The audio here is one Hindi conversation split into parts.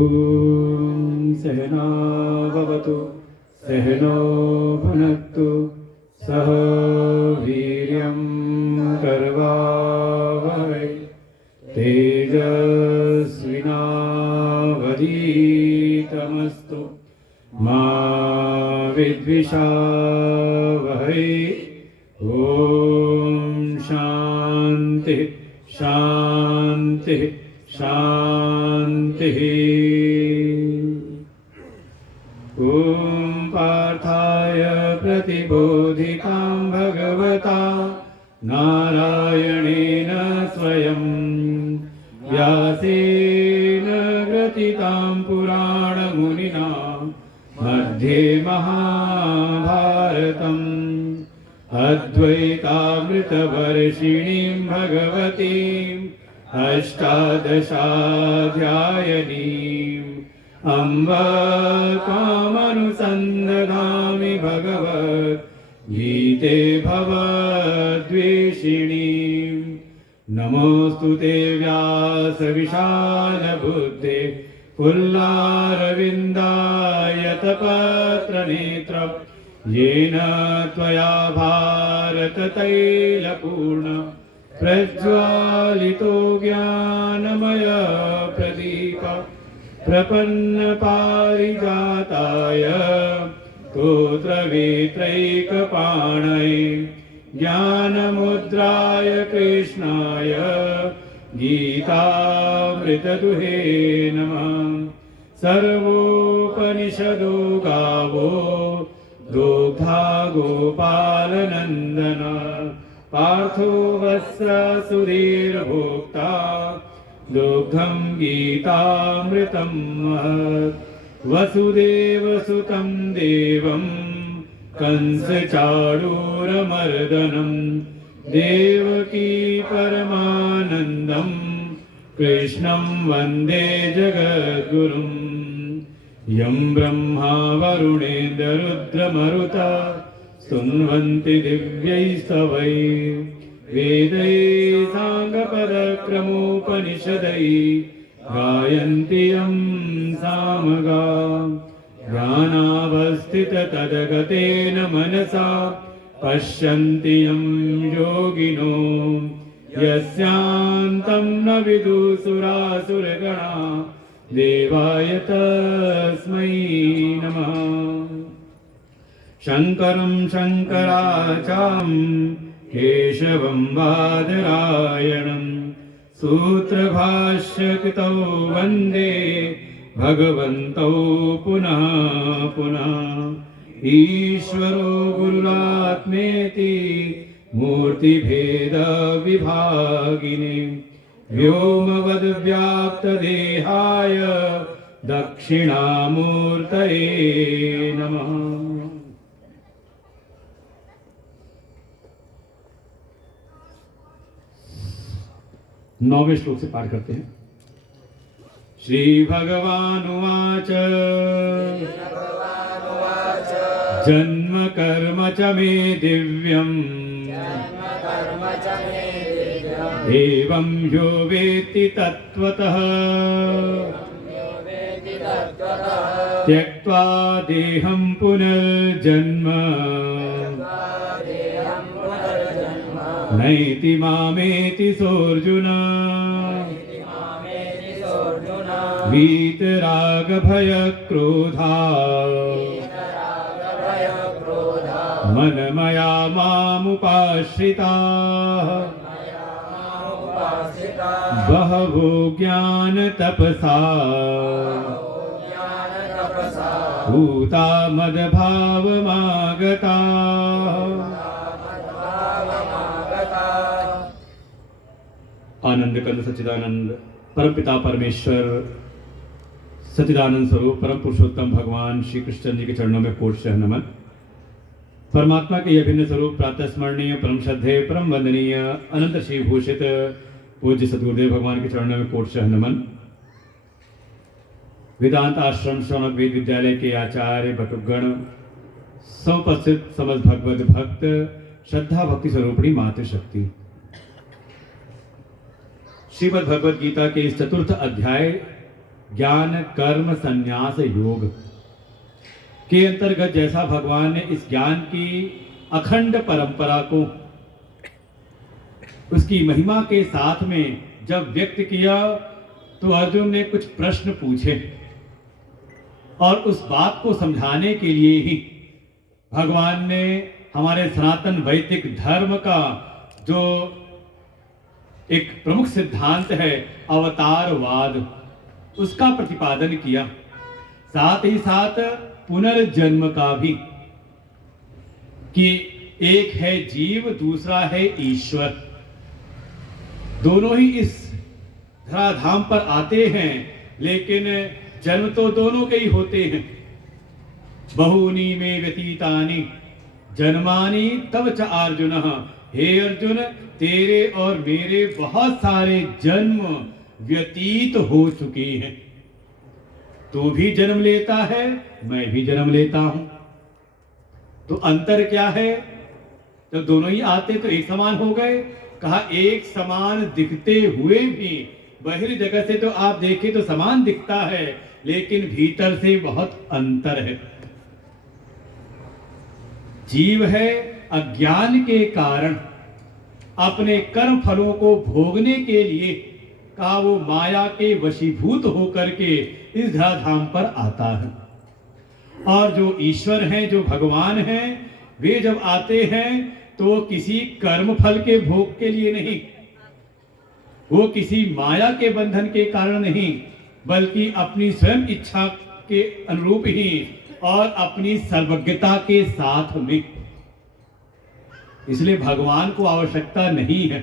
ॐ सहना भवतु सहनो भुनक्तु सह वीर्यं करवावहै तेजस्विनावधीतमस्तु मा विद्विषावहै। ॐ शान्ति शान्ति शान्तिः। ॐ पार्थाय प्रतिबोधितां भगवता नारायणेन स्वयं व्यासेन ग्रथितां पुराणमुनिना मध्ये महाभारतम् अद्वैतामृतवर्षिणीं भगवतीम् अष्टादशाध्यायनीम् अम्ब त्वामनुसन्दधामि भगवद्गीते भवद्वेषिणीम्। नमोऽस्तु ते व्यासविशालबुद्धे पुल्लारविन्दायतपत्रनेत्र येन त्वया भारततैलपूर्ण प्रज्वालितो ज्ञानमय प्रदीप प्रपन्नपारिजाताय स्तोत्रवेत्रैकपाणये ज्ञानमुद्राय कृष्णाय गीतामृतदुहे नमः। सर्वोपनिषदो गावो दोग्धा गोपालनन्दन पार्थो वत्स सुधीर्भोक्ता दुग्धं गीतामृतं महत्। वसुदेवसुतं देवं कंसचाणूरमर्दनं देवकी परमानन्दं कृष्णं वन्दे जगद्गुरुम्। यं ब्रह्मा वरुणेन्द्ररुद्रमरुता स्तुन्वन्ति दिव्यैस्तवैः वेदैः साङ्गपदक्रमोपनिषदैः गायन्ति यं सामगां। ध्यानावस्थिततद्गतेन मनसा पश्यन्ति यं योगिनो यस्यान्तं न विदुसुरासुरगणा देवाय तस्मै नमः। शङ्करं शङ्कराचार्यं केशवं बादरायणं सूत्रभाष्यकृतौ वन्दे भगवन्तौ पुनः पुनः। ईश्वरो गुरुरात्मेति मूर्तिभेदविभागिने व्योमवद्व्याप्तदेहाय दक्षिणामूर्तये नमः। नौवें श्लोक से पाठ करते हैं। श्री भगवानुवाच जन्म कर्म च मे दिव्यम् एवं यो वेत्ति तत्त्वतः त्यक्त्वा देहं पुनर्जन्म नैति मामेति सोऽर्जुन। वीतरागभयक्रोधा मनमया मामुपाश्रिताः बहवो ज्ञानतपसा भूता मद्भावमागताः। आनंद कंद सच्चिदानंद परमपिता परमेश्वर सच्चिदानंद स्वरूप परम पुरुषोत्तम भगवान श्री कृष्ण जी के चरणों में कोट से नमन। परमात्मा के यह भिन्न स्वरूप प्रातः स्मरणीय परम श्रद्धेय परम वंदनीय अनंत श्री भूषित पूज्य सद्गुरुदेव भगवान के चरणों में कोट से नमन। वेदांत आश्रम श्रवण वेद विद्यालय के आचार्य बटुकगण समुपस्थित समस्त भगवत भक्त श्रद्धा भक्ति स्वरूपिणी मातृशक्ति। श्रीमद् भगवद गीता के इस चतुर्थ अध्याय ज्ञान कर्म संन्यास योग के अंतर्गत जैसा भगवान ने इस ज्ञान की अखंड परंपरा को उसकी महिमा के साथ में जब व्यक्त किया, तो अर्जुन ने कुछ प्रश्न पूछे और उस बात को समझाने के लिए ही भगवान ने हमारे सनातन वैदिक धर्म का जो एक प्रमुख सिद्धांत है अवतारवाद, उसका प्रतिपादन किया। साथ ही साथ पुनर्जन्म का भी, कि एक है जीव, दूसरा है ईश्वर। दोनों ही इस धराधाम पर आते हैं, लेकिन जन्म तो दोनों के ही होते हैं। बहूनि में व्यतीतानि जन्मानि तव च अर्जुन। हे अर्जुन, तेरे और मेरे बहुत सारे जन्म व्यतीत हो चुके हैं। तू भी जन्म लेता है, मैं भी जन्म लेता हूं। तो अंतर क्या है? जब दोनों ही आते तो एक समान हो गए। कहा एक समान दिखते हुए भी बाहरी जगह से तो आप देखें तो समान दिखता है, लेकिन भीतर से बहुत अंतर है। जीव है अज्ञान के कारण अपने कर्म फलों को भोगने के लिए, कहा वो माया के वशीभूत होकर के इस धराधाम पर आता है। और जो ईश्वर हैं, जो भगवान हैं, वे जब आते हैं तो किसी कर्म फल के भोग के लिए नहीं, वो किसी माया के बंधन के कारण नहीं, बल्कि अपनी स्वयं इच्छा के अनुरूप ही और अपनी सर्वज्ञता के साथ में। इसलिए भगवान को आवश्यकता नहीं है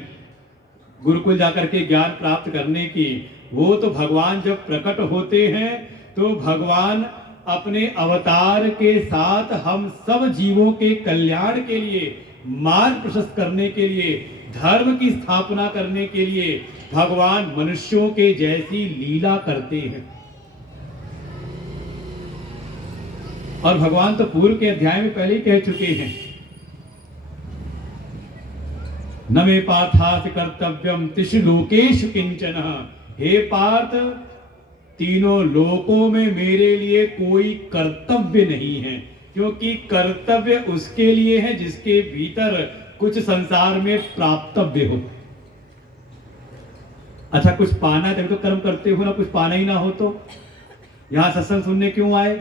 गुरुकुल जाकर के ज्ञान प्राप्त करने की। वो तो भगवान जब प्रकट होते हैं तो भगवान अपने अवतार के साथ हम सब जीवों के कल्याण के लिए, मार्ग प्रशस्त करने के लिए, धर्म की स्थापना करने के लिए भगवान मनुष्यों के जैसी लीला करते हैं। और भगवान तो पूर्व के अध्याय में पहले ही कह चुके हैं, न मे पार्थास्य कर्तव्यम त्रिषु लोकेषु किंचन। हे पार्थ, तीनों लोकों में मेरे लिए कोई कर्तव्य नहीं है, क्योंकि कर्तव्य उसके लिए है जिसके भीतर कुछ संसार में प्राप्तव्य हो। अच्छा, कुछ पाना है तो कर्म करते हो ना, कुछ पाना ही ना हो तो यहां सत्संग सुनने क्यों आए?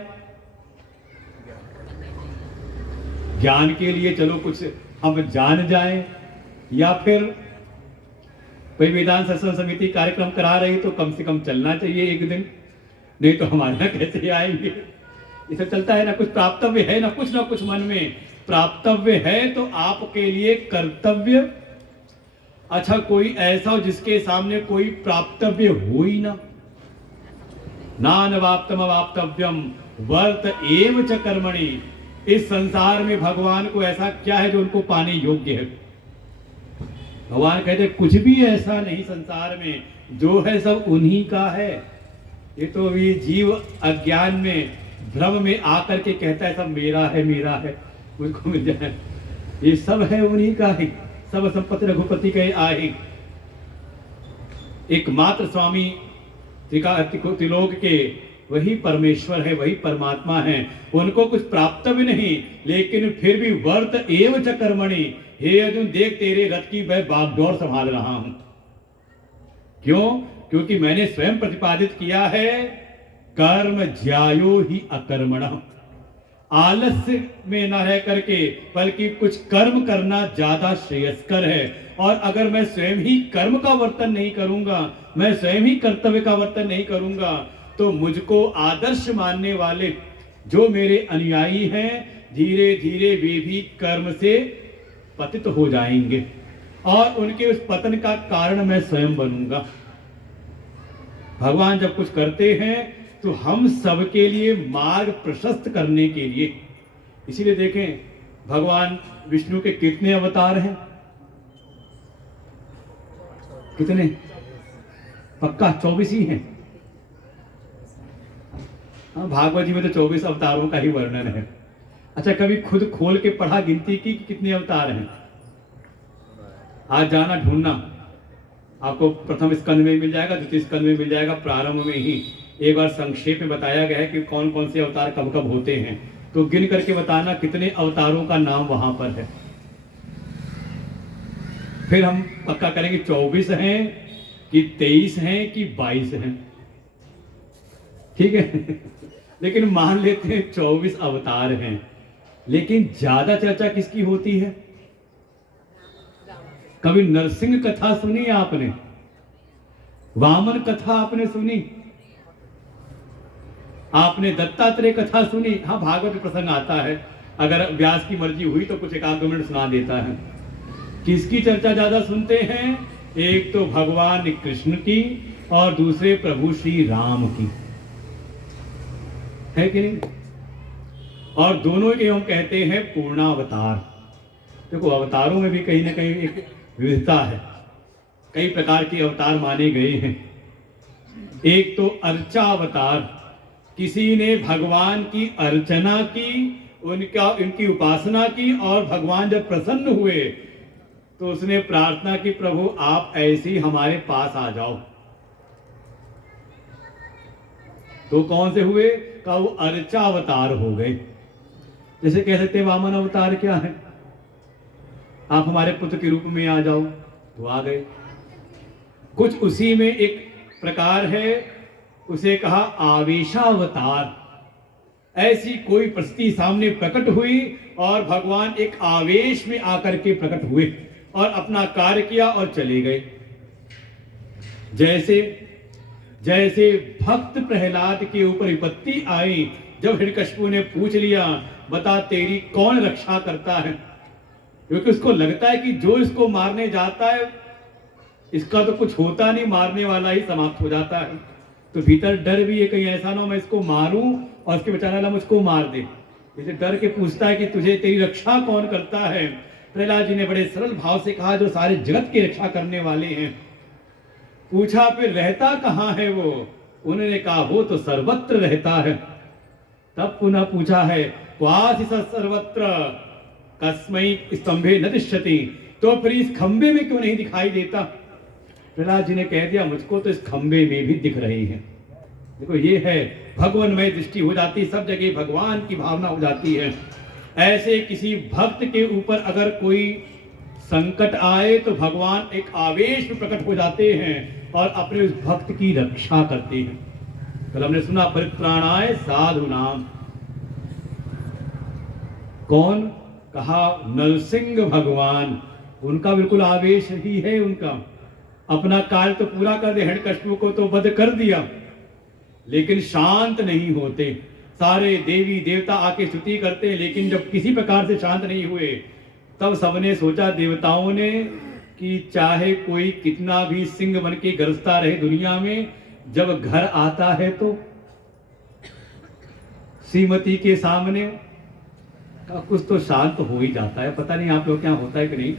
ज्ञान के लिए चलो कुछ हम जान जाएं, या फिर कोई वेदांत सत्संग समिति कार्यक्रम करा रही तो कम से कम चलना चाहिए एक दिन, नहीं तो हमारे यहाँ कैसे आएंगे? ये सब चलता है ना, कुछ प्राप्तव्य है ना कुछ मन में प्राप्तव्य है, तो आपके लिए कर्तव्य। अच्छा, कोई ऐसा हो जिसके सामने कोई प्राप्तव्य हो ही ना। नानवाप्तम अवाप्तव्यम वर्त एव च कर्मणि। इस संसार में भगवान को ऐसा क्या है जो उनको पाने योग्य है? भगवान कहते कुछ भी ऐसा नहीं संसार में, जो है सब उन्हीं का है। ये तो भी जीव अज्ञान में, भ्रम में आकर के कहता है सब मेरा है, मुझको मिल जाए। ये सब है उन्हीं का ही, सब संपत्ति रघुपति के आए। एकमात्र स्वामी त्रिलोक के वही परमेश्वर है, वही परमात्मा है। उनको कुछ प्राप्तव्य नहीं, लेकिन फिर भी वर्त एव च कर्मणि। हे अर्जुन, देख तेरे रथ की मैं बागडोर संभाल रहा हूं। क्यों? क्योंकि मैंने स्वयं प्रतिपादित किया है, कर्म ज्यायो ही अकर्मण। आलस्य में न रह करके बल्कि कुछ कर्म करना ज्यादा श्रेयस्कर है। और अगर मैं स्वयं ही कर्म का वर्तन नहीं करूंगा, मैं स्वयं ही कर्तव्य का वर्तन नहीं करूंगा, तो मुझको आदर्श मानने वाले जो मेरे अनुयायी हैं, धीरे धीरे वे भी कर्म से पतित हो जाएंगे और उनके उस पतन का कारण मैं स्वयं बनूंगा। भगवान जब कुछ करते हैं तो हम सबके लिए मार्ग प्रशस्त करने के लिए। इसीलिए देखें, भगवान विष्णु के कितने अवतार हैं? कितने? पक्का 24 ही हैं। हाँ, भागवत जी में तो 24 अवतारों का ही वर्णन है। अच्छा, कभी खुद खोल के पढ़ा, गिनती की कितने अवतार हैं? आज जाना ढूंढना, आपको प्रथम स्कंद में मिल जाएगा, द्वितीय स्कंद में मिल जाएगा, प्रारंभ में ही एक बार संक्षेप में बताया गया है कि कौन कौन से अवतार कब कब होते हैं, तो गिन करके बताना कितने अवतारों का नाम वहां पर है। फिर हम पक्का करेंगे 24 हैं कि 23 हैं कि 22 हैं, ठीक है। लेकिन मान लेते हैं 24 अवतार हैं, लेकिन ज्यादा चर्चा किसकी होती है? कभी नरसिंह कथा सुनी आपने? वामन कथा आपने सुनी? आपने दत्तात्रेय कथा सुनी? हाँ, भागवत प्रसंग आता है, अगर व्यास की मर्जी हुई तो कुछ एक आध मिनट सुना देता है। किसकी चर्चा ज्यादा सुनते हैं? एक तो भगवान कृष्ण की और दूसरे प्रभु श्री राम की, है कि नहीं? और दोनों के हम कहते हैं पूर्णावतार। देखो, अवतारों में भी कहीं ना कहीं एक विविधता है, कई प्रकार के अवतार माने गए हैं। एक तो अर्चावतार, किसी ने भगवान की अर्चना की, उनकी उपासना की, और भगवान जब प्रसन्न हुए तो उसने प्रार्थना की, प्रभु आप ऐसे ही हमारे पास आ जाओ। तो कौन से हुए? का वो अर्चावतार हो गए। जैसे कह सकते हैं वामन अवतार क्या है, आप हमारे पुत्र के रूप में आ जाओ, तो आ गए। कुछ उसी में एक प्रकार है, उसे कहा आवेशावतार। ऐसी कोई परिस्थिति सामने प्रकट हुई और भगवान एक आवेश में आकर के प्रकट हुए और अपना कार्य किया और चले गए। जैसे जैसे भक्त प्रहलाद के ऊपर विपत्ति आई, जब हिरण्यकशिपु ने पूछ लिया, बता तेरी कौन रक्षा करता है, क्योंकि उसको लगता है कि जो इसको मारने जाता है इसका तो कुछ होता नहीं, मारने वाला ही समाप्त हो जाता है। तो भीतर डर भी है, कहीं ऐसा ना हो मैं इसको मारूं और उसके बेचारा वाला मुझको मार दे। इसे डर के पूछता है कि तुझे तेरी रक्षा कौन करता है? प्रहलाद जी ने बड़े सरल भाव से कहा, जो सारे जगत की रक्षा करने वाले हैं। पूछा फिर रहता कहाँ है वो? उन्होंने कहा वो तो सर्वत्र रहता है। तब पुनः पूछा है, क्वासि सर्वत्र कस्मै स्तंभे न तिष्ठति, तो फिर इस खंबे में क्यों नहीं दिखाई देता? प्रहलाद जी ने कह दिया, मुझको तो इस खंबे में भी दिख रही है। देखो, ये है भगवानमय दृष्टि हो जाती, सब जगह भगवान की भावना हो जाती है। ऐसे किसी भक्त के ऊपर अगर कोई संकट आए तो भगवान एक आवेश में प्रकट हो जाते हैं और अपने उस भक्त की रक्षा करते हैं। कल हमने सुना, परित्राणाय साधु नाम। कौन? कहा नरसिंह भगवान। उनका बिल्कुल आवेश ही है, उनका अपना कार्य तो पूरा कर दे, हिरण्यकशिपु को तो वध कर दिया, लेकिन शांत नहीं होते। सारे देवी देवता आके स्तुति करते हैं, लेकिन जब किसी प्रकार से शांत नहीं हुए, तब सबने सोचा, देवताओं ने, कि चाहे कोई कितना भी सिंह बन के गरजता रहे दुनिया में, जब घर आता है तो श्रीमती के सामने कुछ तो शांत हो ही जाता है। पता नहीं आप लोग क्या होता है कि नहीं।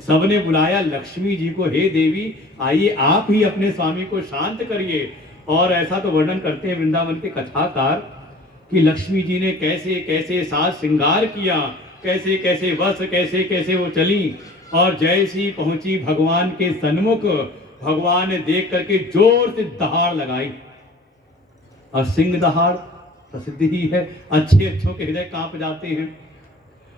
सबने बुलाया लक्ष्मी जी को, हे देवी आइए आप ही अपने स्वामी को शांत करिए। और ऐसा तो वर्णन करते हैं वृंदावन के कथाकार कि लक्ष्मी जी ने कैसे कैसे साज श्रृंगार किया, कैसे कैसे वस्त्र, कैसे कैसे वो चली, और जैसी पहुंची भगवान के सन्मुख, भगवान ने देख करके जोर से दहाड़ लगाई। और सिंह दहाड़ प्रसिद्ध ही है, अच्छे अच्छों के हृदय कांप जाते हैं।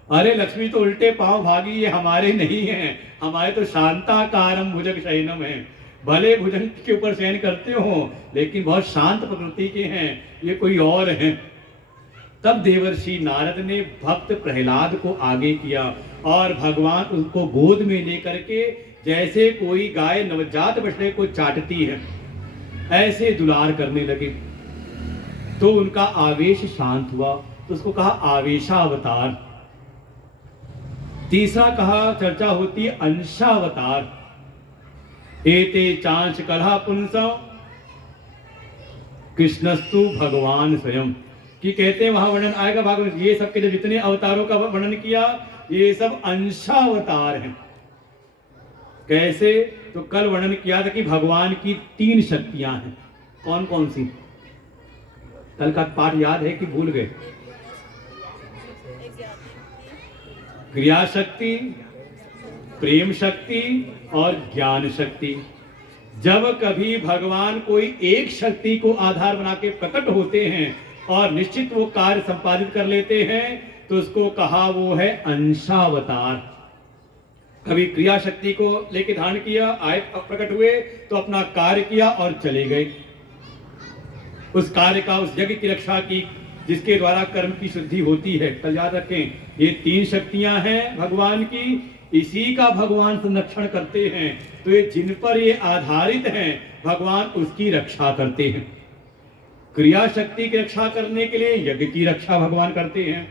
अरे लक्ष्मी तो उल्टे पांव भागी, ये हमारे नहीं हैं, हमारे तो शांताकारम भुजग शयनम है। भले भुजंग के ऊपर शयन करते हो, लेकिन बहुत शांत प्रकृति के हैं, ये कोई और हैं। तब देवर्षि नारद ने भक्त प्रहलाद को आगे किया और भगवान उनको गोद में लेकर के, जैसे कोई गाय नवजात बछड़े को चाटती है, ऐसे दुलार करने लगे। तो उनका आवेश शांत हुआ, तो उसको कहा आवेशावतार। तीसरा कहा चर्चा होती है अंशावतार। एते चांच कलहा पुंसो कृष्णस्तु भगवान स्वयं, कि कहते हैं वहां वर्णन आएगा भागवत, ये सब के जो जितने अवतारों का वर्णन किया, ये सब अंशावतार हैं। कैसे? तो कल वर्णन किया था कि भगवान की 3 शक्तियां हैं। कौन कौन सी? कल का पाठ याद है कि भूल गए? क्रिया शक्ति, प्रेम शक्ति और ज्ञान शक्ति। जब कभी भगवान कोई एक शक्ति को आधार बना के प्रकट होते हैं और निश्चित वो कार्य संपादित कर लेते हैं तो उसको कहा वो है अंशावतार। कभी क्रिया शक्ति को लेके धारण किया, आए प्रकट हुए तो अपना कार्य किया और चले गए। उस कार्य का, उस यज्ञ की रक्षा की जिसके द्वारा कर्म की शुद्धि होती है। कल याद रखें, ये 3 शक्तियां हैं भगवान की, इसी का भगवान संरक्षण करते हैं। तो ये जिन पर ये आधारित हैं भगवान उसकी रक्षा करते हैं। क्रिया शक्ति की रक्षा करने के लिए यज्ञ की रक्षा भगवान करते हैं।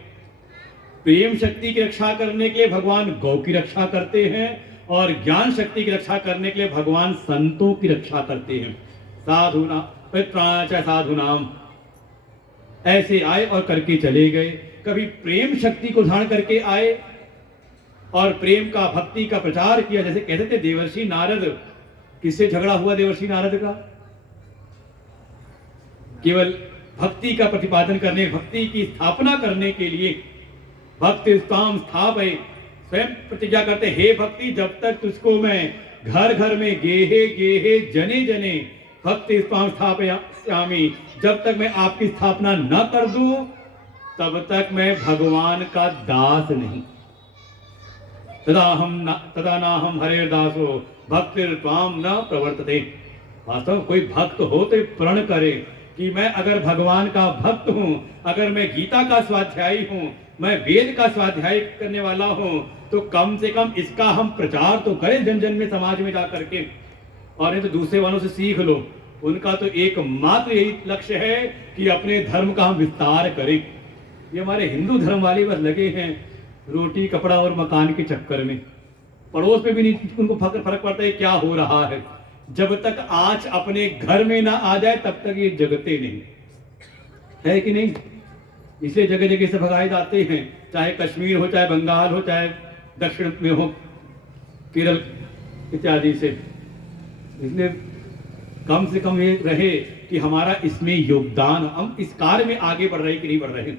प्रेम शक्ति की रक्षा करने के लिए भगवान गौ की रक्षा करते हैं। और ज्ञान शक्ति की रक्षा करने के लिए भगवान संतों की रक्षा करते हैं। साधुना पित्राणाच साधुनाम, ऐसे आए और करके चले गए। कभी प्रेम शक्ति को धारण करके आए और प्रेम का, भक्ति का प्रचार किया। जैसे कहते थे देवर्षि नारद, किससे झगड़ा हुआ देवर्षि नारद का? केवल भक्ति का प्रतिपादन करने, भक्ति की स्थापना करने के लिए। भक्ति स्थाम स्थापय, स्वयं प्रतिज्ञा करते, हे भक्ति जब तक तुझको मैं घर घर में गेहे गेहे जने जने भक्ति स्थाम स्थापयामि, जब तक मैं आपकी स्थापना न कर दूं तब तक मैं भगवान का दास नहीं। तदा नाहम हरेर दासो भक्तिर त्वाम न प्रवर्तते। वास्तव में कोई भक्त हो तो प्रण करे कि मैं अगर भगवान का भक्त हूं, अगर मैं गीता का स्वाध्यायी हूं, मैं वेद का स्वाध्याय करने वाला हूं, तो कम से कम इसका हम प्रचार तो करें जन जन में, समाज में जा करके। और नहीं तो दूसरे वालों से सीख लो। उनका तो एकमात्र यही लक्ष्य है कि अपने धर्म का हम विस्तार करें। ये हमारे हिंदू धर्म वाले बस लगे हैं रोटी कपड़ा और मकान के चक्कर में। पड़ोस में भी नहीं उनको फर्क पड़ता है क्या हो रहा है। जब तक आँच अपने घर में ना आ जाए तब तक ये जगते नहीं, है कि नहीं? इसलिए जगह जगह से भगाए जाते हैं, चाहे कश्मीर हो, चाहे बंगाल हो, चाहे दक्षिण में हो, केरल इत्यादि से। इसलिए कम से कम ये रहे कि हमारा इसमें योगदान, हम इस कार्य में आगे बढ़ रहे कि नहीं बढ़ रहे।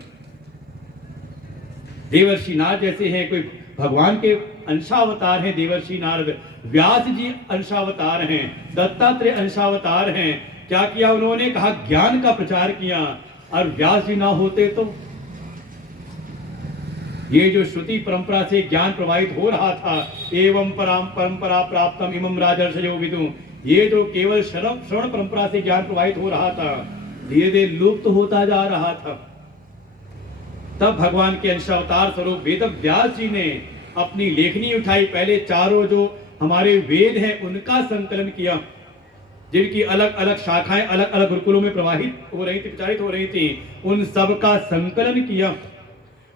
देवर्षि नारद जैसे हैं, कोई भगवान के अंशावतार हैं देवर्षि नारद। व्यास जी अंशावतार हैं, दत्तात्रेय अंशावतार हैं। क्या किया उन्होंने? कहा ज्ञान का प्रचार किया। और व्यास जी ना होते तो ये जो श्रुति परंपरा से ज्ञान प्रवाहित हो रहा था, एवं परंपरा प्राप्तम इमं राजर्षयो विदु, ये जो केवल श्रवण परंपरा से ज्ञान प्रवाहित हो रहा था, धीरे धीरे लुप्त होता जा रहा था। तब भगवान के अंशावतार स्वरूप वेद व्यास जी ने अपनी लेखनी उठाई। पहले चारों जो हमारे वेद हैं उनका संकलन किया, जिनकी अलग अलग शाखाएं अलग अलग गुरुकुलों में प्रवाहित हो रही थी, प्रचारित हो रही थी, उन सब का संकलन किया।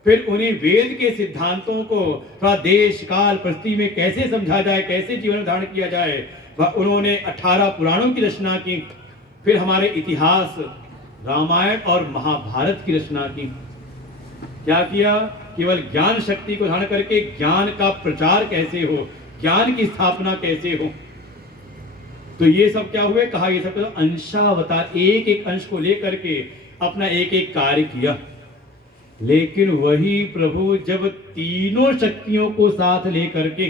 फिर उन्हीं वेद के सिद्धांतों को थोड़ा देश काल परिस्थिति में कैसे समझा जाए, कैसे जीवन धारण किया जाए, उन्होंने 18 पुराणों की रचना की। फिर हमारे इतिहास रामायण और महाभारत की रचना की। क्या किया? केवल ज्ञान शक्ति को धारण करके ज्ञान का प्रचार कैसे हो, ज्ञान की स्थापना कैसे हो। तो ये सब क्या हुए? कहा ये सब तो अंशावतार, एक एक अंश को लेकर के अपना एक एक कार्य किया। लेकिन वही प्रभु जब तीनों शक्तियों को साथ लेकर के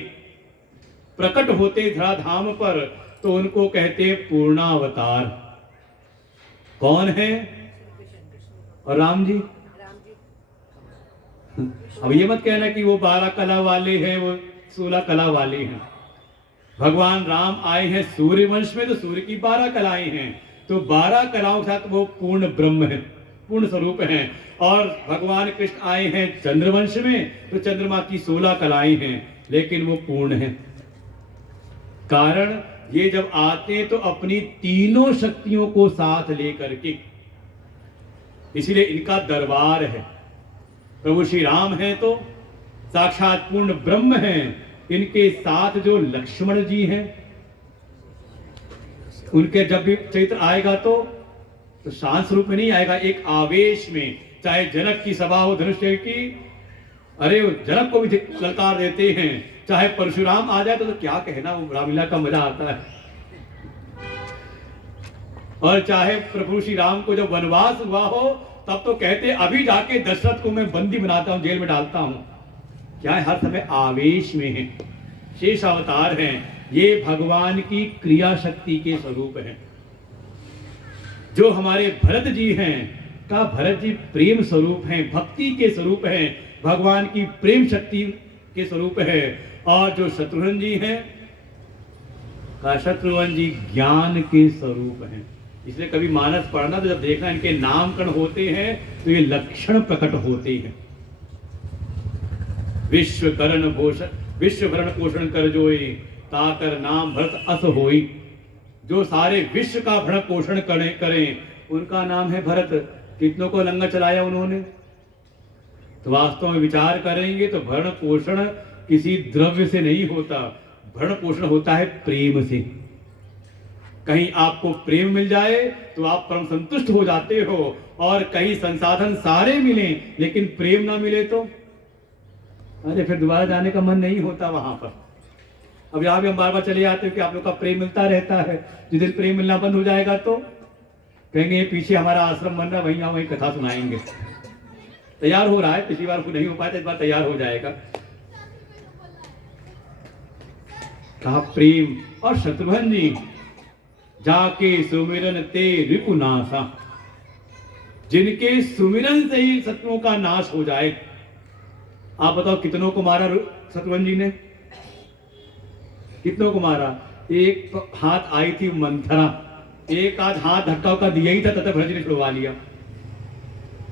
प्रकट होते धराधाम पर, तो उनको कहते पूर्णावतार। कौन है? और राम जी। अब ये मत कहना कि वो 12 कला वाले हैं, वो 16 कला वाले हैं। भगवान राम आए हैं सूर्य वंश में, तो सूर्य की 12 कलाएं हैं। तो 12 कलाओं के साथ वो पूर्ण ब्रह्म है, पूर्ण स्वरूप हैं। और भगवान कृष्ण आए हैं चंद्रवंश में, तो चंद्रमा की 16 कलाएं हैं, लेकिन वो पूर्ण है। कारण ये जब आते तो अपनी तीनों शक्तियों को साथ लेकर के, इसलिए इनका दरबार है। प्रभु श्री राम हैं तो साक्षात पूर्ण ब्रह्म हैं। इनके साथ जो लक्ष्मण जी हैं, उनके जब भी चरित्र आएगा तो शांत रूप में नहीं आएगा, एक आवेश में। चाहे जनक की सभा हो धनुष की, अरे जनक को भी ललकार देते हैं। चाहे परशुराम आ जाए तो क्या कहना, वो रामलीला का मजा आता है। और चाहे प्रभु श्री राम को जब वनवास हुआ हो, तब तो कहते अभी जाके दशरथ को मैं बंदी बनाता हूं, जेल में डालता हूं। क्या है? हर समय आवेश में है। शेष अवतार हैं, ये भगवान की क्रिया शक्ति के स्वरूप हैं। जो हमारे भरत जी हैं का भरत जी प्रेम स्वरूप हैं, भक्ति के स्वरूप हैं, भगवान की प्रेम शक्ति के स्वरूप है। और जो शत्रुघ्न जी हैं का शत्रुघ्न जी ज्ञान के स्वरूप हैं। इसलिए कभी मानस पढ़ना तो जब देखना इनके नामकरण होते हैं तो ये लक्षण प्रकट होते हैं। विश्वभरण पोषण कर जोई, ताकर नाम भरत अस होई। जो सारे विश्व का भरण पोषण करें उनका नाम है भरत। कितनों को लंगर चलाया उन्होंने। तो वास्तव में विचार करेंगे तो भरण पोषण किसी द्रव्य से नहीं होता, भरण पोषण होता है प्रेम से। कहीं आपको प्रेम मिल जाए तो आप परम संतुष्ट हो जाते हो, और कहीं संसाधन सारे मिले लेकिन प्रेम ना मिले तो अरे फिर दोबारा जाने का मन नहीं होता वहां पर। अब यहाँ भी हम बार बार चले जाते हैं कि आप लोग का प्रेम मिलता रहता है। जिस दिन प्रेम मिलना बंद हो जाएगा तो कहेंगे पीछे हमारा आश्रम बन रहा, वहीं कथा सुनाएंगे। तैयार हो रहा है, पिछली बार नहीं हो पाया था, इस बार तैयार हो जाएगा। कहा प्रेम। और शत्रुघ्न जी जाके सुमिरन ते रिपुनाशा, जिनके सुमिरन से ही शत्रुओं का नाश हो जाए। आप बताओ कितनों को मारा शत्रुघ्न जी ने? कितनों को मारा? एक हाथ आई थी मंथरा, एक आध हाथ धक्का उक्का दिया ही था, तथा भरत जी ने छुड़वा लिया।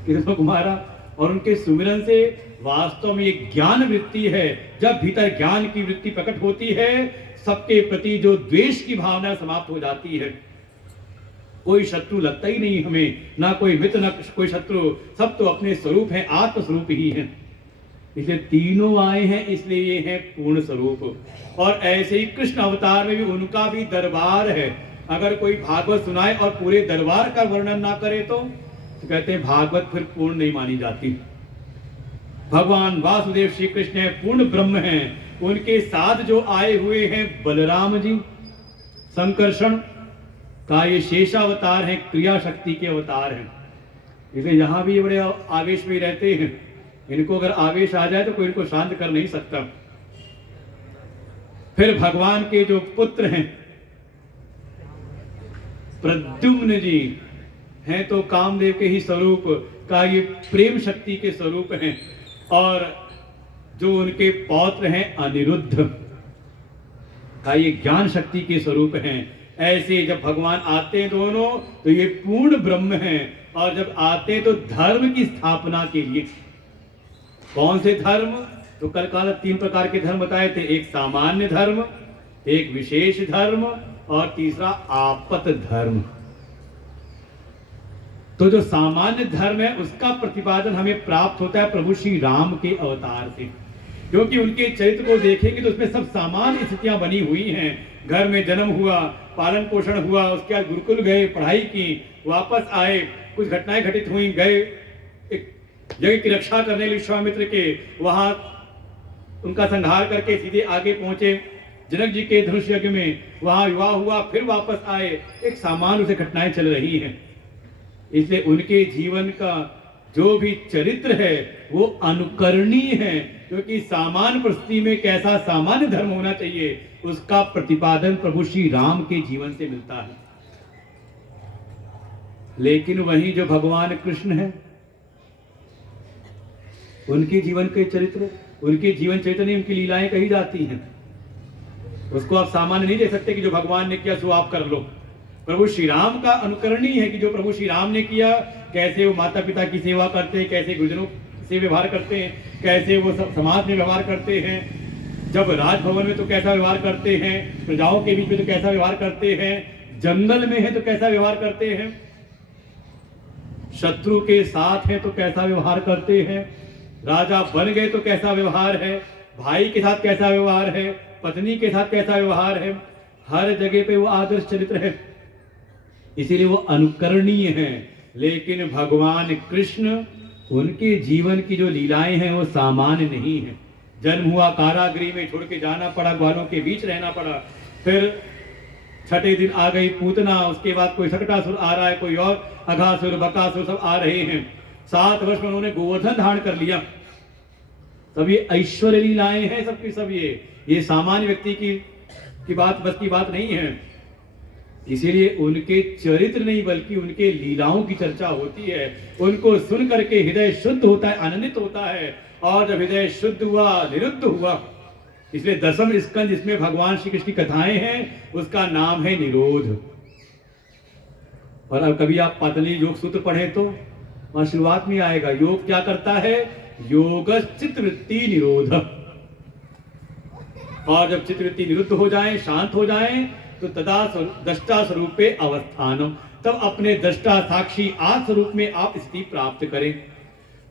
कितनों को मारा? और उनके सुमिरन से वास्तव में एक ज्ञान वृत्ति है। जब भीतर ज्ञान की वृत्ति प्रकट होती है, सबके प्रति जो द्वेष की भावना समाप्त हो जाती है। कोई शत्रु लगता ही नहीं हमें, ना कोई मित्र ना कोई शत्रु, सब तो अपने स्वरूप है, आत्म स्वरूप ही है। इसलिए तीनों आए हैं, इसलिए ये है पूर्ण स्वरूप। और ऐसे ही कृष्ण अवतार में भी उनका भी दरबार है। अगर कोई भागवत सुनाए और पूरे दरबार का वर्णन ना करे तो कहते हैं भागवत फिर पूर्ण नहीं मानी जाती। भगवान वासुदेव श्री कृष्ण है, पूर्ण ब्रह्म हैं। उनके साथ जो आए हुए हैं बलराम जी, संकर्षण का ये शेषावतार है, क्रिया शक्ति के अवतार हैं। इसलिए यहां भी बड़े आवेश में रहते हैं। इनको अगर आवेश आ जाए तो कोई इनको शांत कर नहीं सकता। फिर भगवान के जो पुत्र हैं प्रद्युम्न जी हैं, तो कामदेव के ही स्वरूप का ये प्रेम शक्ति के स्वरूप हैं। और जो उनके पौत्र हैं अनिरुद्ध का ये ज्ञान शक्ति के स्वरूप हैं। ऐसे जब भगवान आते हैं दोनों तो ये पूर्ण ब्रह्म हैं, और जब आते हैं तो धर्म की स्थापना के लिए। कौन से धर्म? तो कल काल 3 प्रकार के धर्म बताए थे। एक सामान्य धर्म, एक विशेष धर्म, और तीसरा आपत धर्म। तो जो सामान्य धर्म है उसका प्रतिपादन हमें प्राप्त होता है प्रभु श्री राम के अवतार से। क्योंकि उनके चरित्र को देखेंगे तो उसमें सब सामान्य स्थितियां बनी हुई हैं। घर में जन्म हुआ, पालन पोषण हुआ, उसके बाद गुरुकुल गए, पढ़ाई की, वापस आए, कुछ घटनाएं घटित हुई, गए एक जगह की रक्षा करने विश्वामित्र के, वहां उनका संहार करके सीधे आगे पहुंचे जनक जी के धनुष यज्ञ में, वहां विवाह हुआ, फिर वापस आए। एक सामान्य से घटनाएं चल रही हैं। इसलिए उनके जीवन का जो भी चरित्र है वो अनुकरणीय है। क्योंकि सामान्य परिस्थिति में कैसा सामान्य धर्म होना चाहिए उसका प्रतिपादन प्रभु श्री राम के जीवन से मिलता है। लेकिन वहीं जो भगवान कृष्ण है उनके जीवन के चरित्र, उनके जीवन चरित्र नहीं, उनकी लीलाएं कही जाती हैं। उसको आप सामान्य नहीं दे सकते कि जो भगवान ने किया सो आप कर लो। प्रभु श्री राम का अनुकरणीय है कि जो प्रभु श्री राम ने किया, कैसे वो माता पिता की सेवा करते हैं, कैसे गुरुजनों से व्यवहार करते हैं, कैसे वो समाज में व्यवहार करते हैं, जब राजभवन में तो कैसा व्यवहार करते हैं, प्रजाओं के बीच में तो कैसा व्यवहार करते हैं, जंगल में है तो कैसा व्यवहार करते हैं, शत्रु के साथ है तो कैसा व्यवहार करते हैं, राजा बन गए तो कैसा व्यवहार है, भाई के साथ कैसा व्यवहार है, पत्नी के साथ कैसा व्यवहार है। हर जगह पे वो आदर्श चरित्र है, इसीलिए वो अनुकरणीय है। लेकिन भगवान कृष्ण, उनके जीवन की जो लीलाएं हैं वो सामान्य नहीं है। जन्म हुआ कारागृह में, छोड़ के जाना पड़ा, ग्वालों के बीच रहना पड़ा, फिर छठे दिन आ गई पूतना, उसके बाद कोई शकटासुर आ रहा है, कोई और अघासुर बकासुर सब आ रहे हैं। 7 वर्ष में उन्होंने गोवर्धन धारण कर लिया। सब ये ऐश्वर्य लीलाएं हैं, सबकी सब ये सामान्य व्यक्ति की बात बस की बात नहीं है। इसीलिए उनके चरित्र नहीं बल्कि उनके लीलाओं की चर्चा होती है। उनको सुन करके हृदय शुद्ध होता है, आनंदित होता है। और जब हृदय शुद्ध हुआ, निरुद्ध हुआ, इसलिए 10वें स्कंद जिसमें भगवान श्री कृष्ण की कथाएं हैं उसका नाम है निरोध। और अब कभी आप पातंजलि योग सूत्र पढ़ें तो वहां शुरुआत में आएगा, योग क्या करता है, योग चित्तवृत्ति निरोध। और जब चित्तवृत्ति निरुद्ध हो जाए, शांत हो जाए, तो तदा दृष्टा स्वरूपे अवस्थानम, तब अपने दृष्टा साक्षी आत्म स्वरूप में आप स्थिति प्राप्त करें।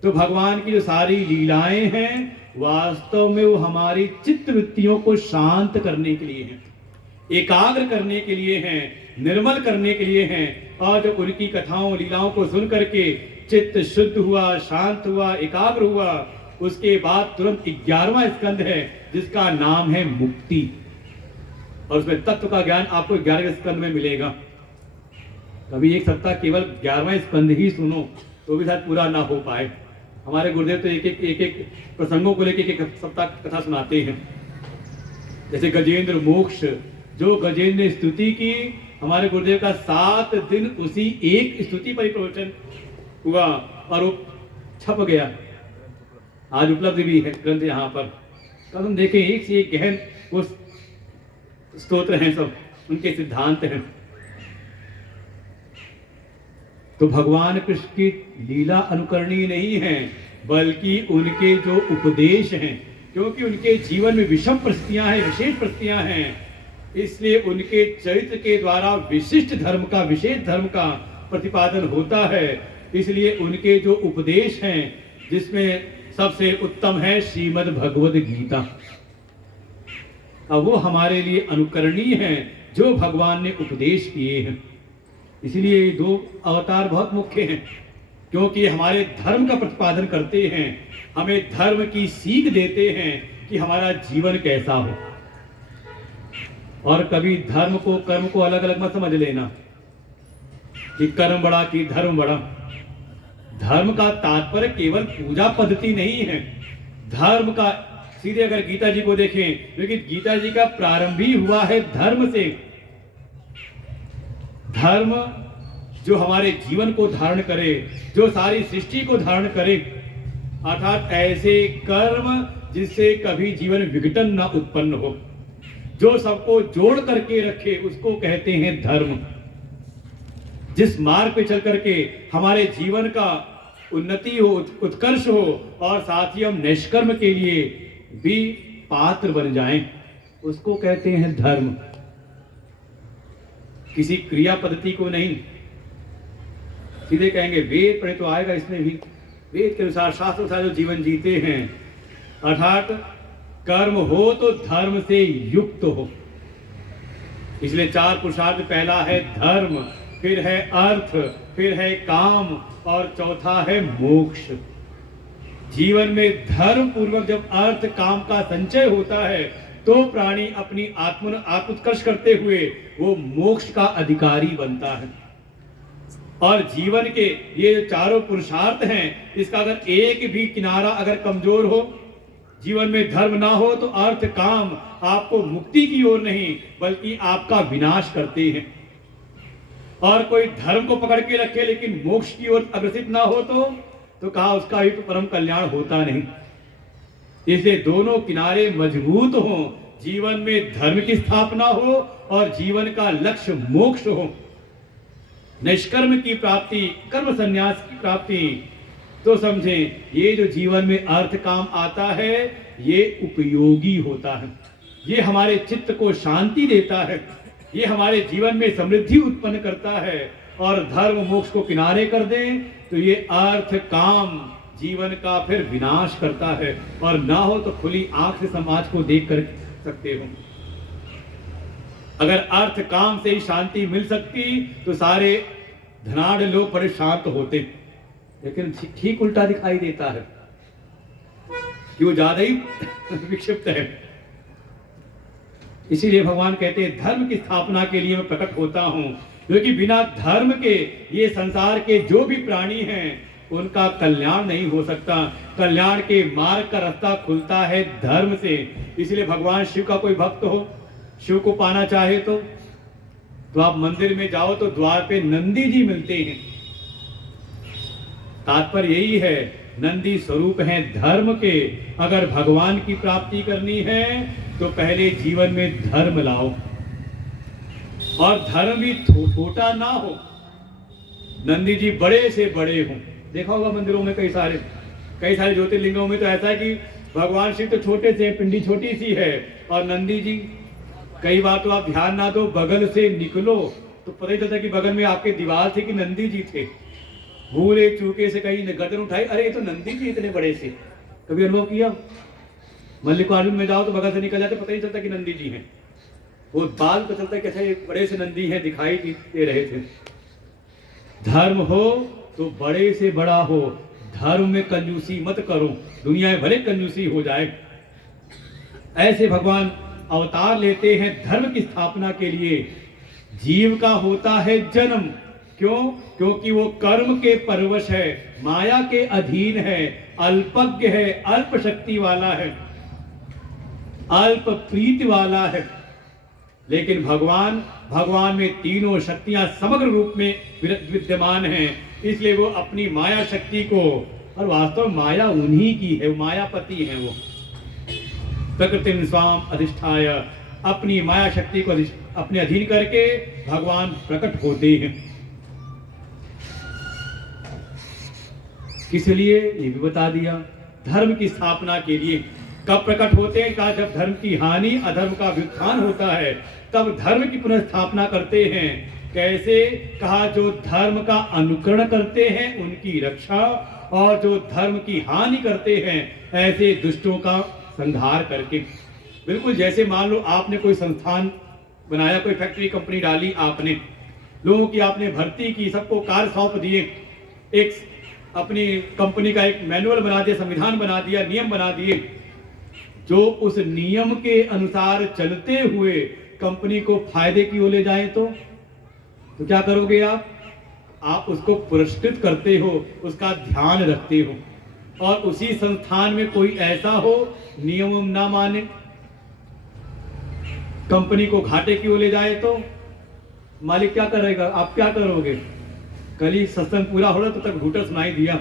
तो भगवान की जो सारी लीलाएं हैं वास्तव में वो हमारी चित्तवृत्तियों को शांत करने के लिए हैं, एकाग्र करने के लिए हैं, निर्मल करने के लिए हैं। और जब उनकी कथाओं लीलाओं को सुन करके चित्त शुद्ध हुआ, शांत हुआ, एकाग्र हुआ, उसके बाद तुरंत 11वां स्कंद है जिसका नाम है मुक्ति। और उसमें तत्व का ज्ञान आपको 11वें स्कंद में मिलेगा। कभी एक सप्ताह केवल 11वां स्कंद ही सुनो तो भी शायद पूरा ना हो पाए। हमारे गुरुदेव तो एक एक प्रसंगों को लेकर एक सप्ताह कथा सुनाते हैं। जैसे गजेंद्र मोक्ष, जो गजेंद्र ने स्तुति की, हमारे गुरुदेव का 7 दिन उसी एक स्तुति पर ही प्रवचन हुआ और वो छप गया। आज उपलब्ध भी है ग्रंथ यहाँ पर। कल हम देखें एक से एक गहन वो स्तोत्र हैं, सब उनके सिद्धांत हैं। तो भगवान कृष्ण की लीला अनुकरणीय नहीं है बल्कि उनके जो उपदेश हैं, क्योंकि उनके जीवन में विषम परिस्थितियां हैं, विशेष परिस्थितियां हैं, इसलिए उनके चरित्र के द्वारा विशिष्ट धर्म का, विशेष धर्म का प्रतिपादन होता है। इसलिए उनके जो उपदेश हैं जिसमें सबसे उत्तम है श्रीमद् भगवद गीता, अब वो हमारे लिए अनुकरणीय हैं जो भगवान ने उपदेश किए हैं। इसलिए ये 2 अवतार बहुत मुख्य हैं, क्योंकि हमारे धर्म का प्रतिपादन करते हैं, हमें धर्म की सीख देते हैं कि हमारा जीवन कैसा हो। और कभी धर्म को, कर्म को अलग अलग मत समझ लेना कि कर्म बड़ा कि धर्म बड़ा। धर्म का तात्पर्य केवल पूजा पद्धति नहीं है। धर्म का सीधे अगर गीता जी को देखें, लेकिन गीता जी का प्रारंभ ही हुआ है धर्म से। धर्म जो हमारे जीवन को धारण करे, जो सारी सृष्टि को धारण करे, अर्थात ऐसे कर्म जिससे कभी जीवन में विघटन न उत्पन्न हो, जो सबको जोड़ करके रखे, उसको कहते हैं धर्म। जिस मार्ग पे चल करके हमारे जीवन का उन्नति हो, उत्कर्ष हो और साथ ही हम निष्कर्म के लिए भी पात्र बन जाएं, उसको कहते हैं धर्म। किसी क्रिया पद्धति को नहीं। सीधे कहेंगे वेद पढ़े तो आएगा इसमें भी, वेद के अनुसार, शास्त्र अनुसार जो जीवन जीते हैं, अर्थात कर्म हो तो धर्म से युक्त हो। इसलिए 4 पुरुषार्थ, पहला है धर्म, फिर है अर्थ, फिर है काम और चौथा है मोक्ष। जीवन में धर्म पूर्वक जब अर्थ काम का संचय होता है तो प्राणी अपनी आत्मोत्कर्ष करते हुए वो मोक्ष का अधिकारी बनता है। और जीवन के ये 4 पुरुषार्थ हैं, इसका अगर एक भी किनारा अगर कमजोर हो, जीवन में धर्म ना हो, तो अर्थ काम आपको मुक्ति की ओर नहीं बल्कि आपका विनाश करते हैं। और कोई धर्म को पकड़ के रखे लेकिन मोक्ष की ओर अग्रसित ना हो तो कहा उसका भी परम कल्याण होता नहीं। इसलिए दोनों किनारे मजबूत हो, जीवन में धर्म की स्थापना हो और जीवन का लक्ष्य मोक्ष हो, निष्कर्म की प्राप्ति, कर्म संन्यास की प्राप्ति। तो समझें ये जो जीवन में अर्थ काम आता है ये उपयोगी होता है, ये हमारे चित्त को शांति देता है, ये हमारे जीवन में समृद्धि उत्पन्न करता है। और धर्म मोक्ष को किनारे कर दें तो ये अर्थ काम जीवन का फिर विनाश करता है। और ना हो तो खुली आंख से समाज को देख कर सकते हो। अगर अर्थ काम से ही शांति मिल सकती तो सारे धनाढ़ लोग बड़े शांत होते, लेकिन ठीक उल्टा दिखाई देता है कि वो ज्यादा ही विक्षिप्त है। इसीलिए भगवान कहते हैं धर्म की स्थापना के लिए मैं प्रकट होता हूं, क्योंकि बिना धर्म के ये संसार के जो भी प्राणी हैं उनका कल्याण नहीं हो सकता। कल्याण के मार्ग का रास्ता खुलता है धर्म से। इसलिए भगवान शिव का कोई भक्त हो, शिव को पाना चाहे तो आप मंदिर में जाओ तो द्वार पे नंदी जी मिलते हैं। तात्पर्य यही है, नंदी स्वरूप हैं धर्म के। अगर भगवान की प्राप्ति करनी है तो पहले जीवन में धर्म लाओ, और धर्म भी छोटा ना हो। नंदी जी बड़े से बड़े हों। देखा होगा मंदिरों में कई सारे ज्योतिर्लिंगों में तो ऐसा है कि भगवान शिव तो छोटे से, पिंडी छोटी सी है, और नंदी जी कई बार तो आप ध्यान ना दो, बगल से निकलो तो पता ही चलता कि बगल में आपके दीवार थे कि नंदी जी थे। भूले चूके से कहीं गर्दन उठाई, अरे ये तो नंदी जी इतने बड़े से। कभी अनुभव किया? मल्लिकार्जुन में जाओ तो बगल से निकल जाते, पता ही चलता कि नंदी जी हैं। वो बाल को चलता कैसे एक बड़े से नंदी हैं, दिखाई दे रहे थे। धर्म हो तो बड़े से बड़ा हो, धर्म में कंजूसी मत करो, दुनिया में भले कंजूसी हो जाए। ऐसे भगवान अवतार लेते हैं धर्म की स्थापना के लिए। जीव का होता है जन्म, क्यों? क्योंकि वो कर्म के परवश है, माया के अधीन है, अल्पज्ञ है, अल्प शक्ति वाला है, अल्प प्रीति वाला है। लेकिन भगवान में तीनों शक्तियां समग्र रूप में विद्यमान हैं। इसलिए वो अपनी माया शक्ति को, और वास्तव में माया उन्हीं की है, वो मायापति हैं। वो प्रकृतिम स्वाम अधिष्ठाय, अपनी माया शक्ति को अपने अधीन करके भगवान प्रकट होते हैं। किस लिए ये भी बता दिया, धर्म की स्थापना के लिए। कब प्रकट होते हैं? कहा जब धर्म की हानि, अधर्म का व्युत्थान होता है, तब धर्म की पुनः स्थापना करते हैं। कैसे? कहा जो धर्म का अनुकरण करते हैं उनकी रक्षा, और जो धर्म की हानि करते हैं ऐसे दुष्टों का संहार करके। बिल्कुल जैसे मान लो आपने कोई संस्थान बनाया, कोई फैक्ट्री कंपनी डाली, आपने लोगों की आपने भर्ती की, सबको कार्य सौंप दिए, एक अपनी कंपनी का एक मैनुअल बना दिया, संविधान बना दिया, नियम बना दिए। जो उस नियम के अनुसार चलते हुए कंपनी को फायदे की ओर ले जाए तो क्या करोगे आप उसको पुरस्कृत करते हो, उसका ध्यान रखते हो। और उसी संस्थान में कोई ऐसा हो नियम ना माने, कंपनी को घाटे की ओर ले जाए तो मालिक क्या करेगा? आप क्या करोगे? कल ही सत्संग पूरा हो रहा तो तक घूटर सुनाई दिया,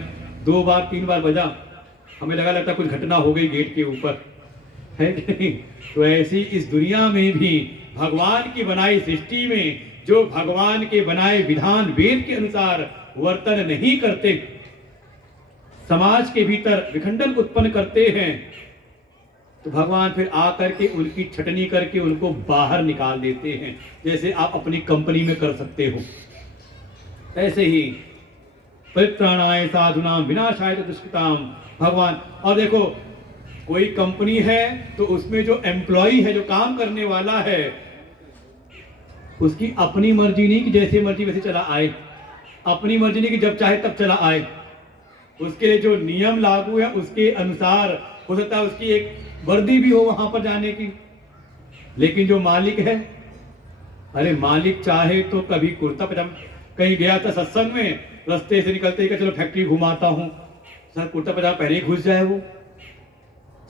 2 बार 3 बार बजा, हमें लगता कुछ घटना हो गई गेट के ऊपर, है कि नहीं? तो ऐसी इस दुनिया में भी भगवान की बनाई सृष्टि में जो भगवान के बनाए विधान वेद के अनुसार वर्तन नहीं करते, समाज के भीतर विखंडन उत्पन्न करते हैं, तो भगवान फिर आकर के उनकी छटनी करके उनको बाहर निकाल देते हैं। जैसे आप अपनी कंपनी में कर सकते हो, ऐसे ही परित्राणाय साधुनाम विनाशाय दुष्कृताम भगवान। और देखो कोई कंपनी है तो उसमें जो एम्प्लॉई है, जो काम करने वाला है, उसकी अपनी मर्जी नहीं कि जैसे मर्जी वैसे चला आए, अपनी मर्जी नहीं कि जब चाहे तब चला आए। उसके लिए जो नियम लागू है उसके अनुसार हो सकता है उसकी एक वर्दी भी हो वहां पर जाने की। लेकिन जो मालिक है, अरे मालिक चाहे तो कभी कुर्ता पजामा, कहीं गया था सत्संग में, रास्ते से निकलते ही चलो फैक्ट्री घुमाता हूँ, सर कुर्ता पजामा पहने ही घुस जाए वो।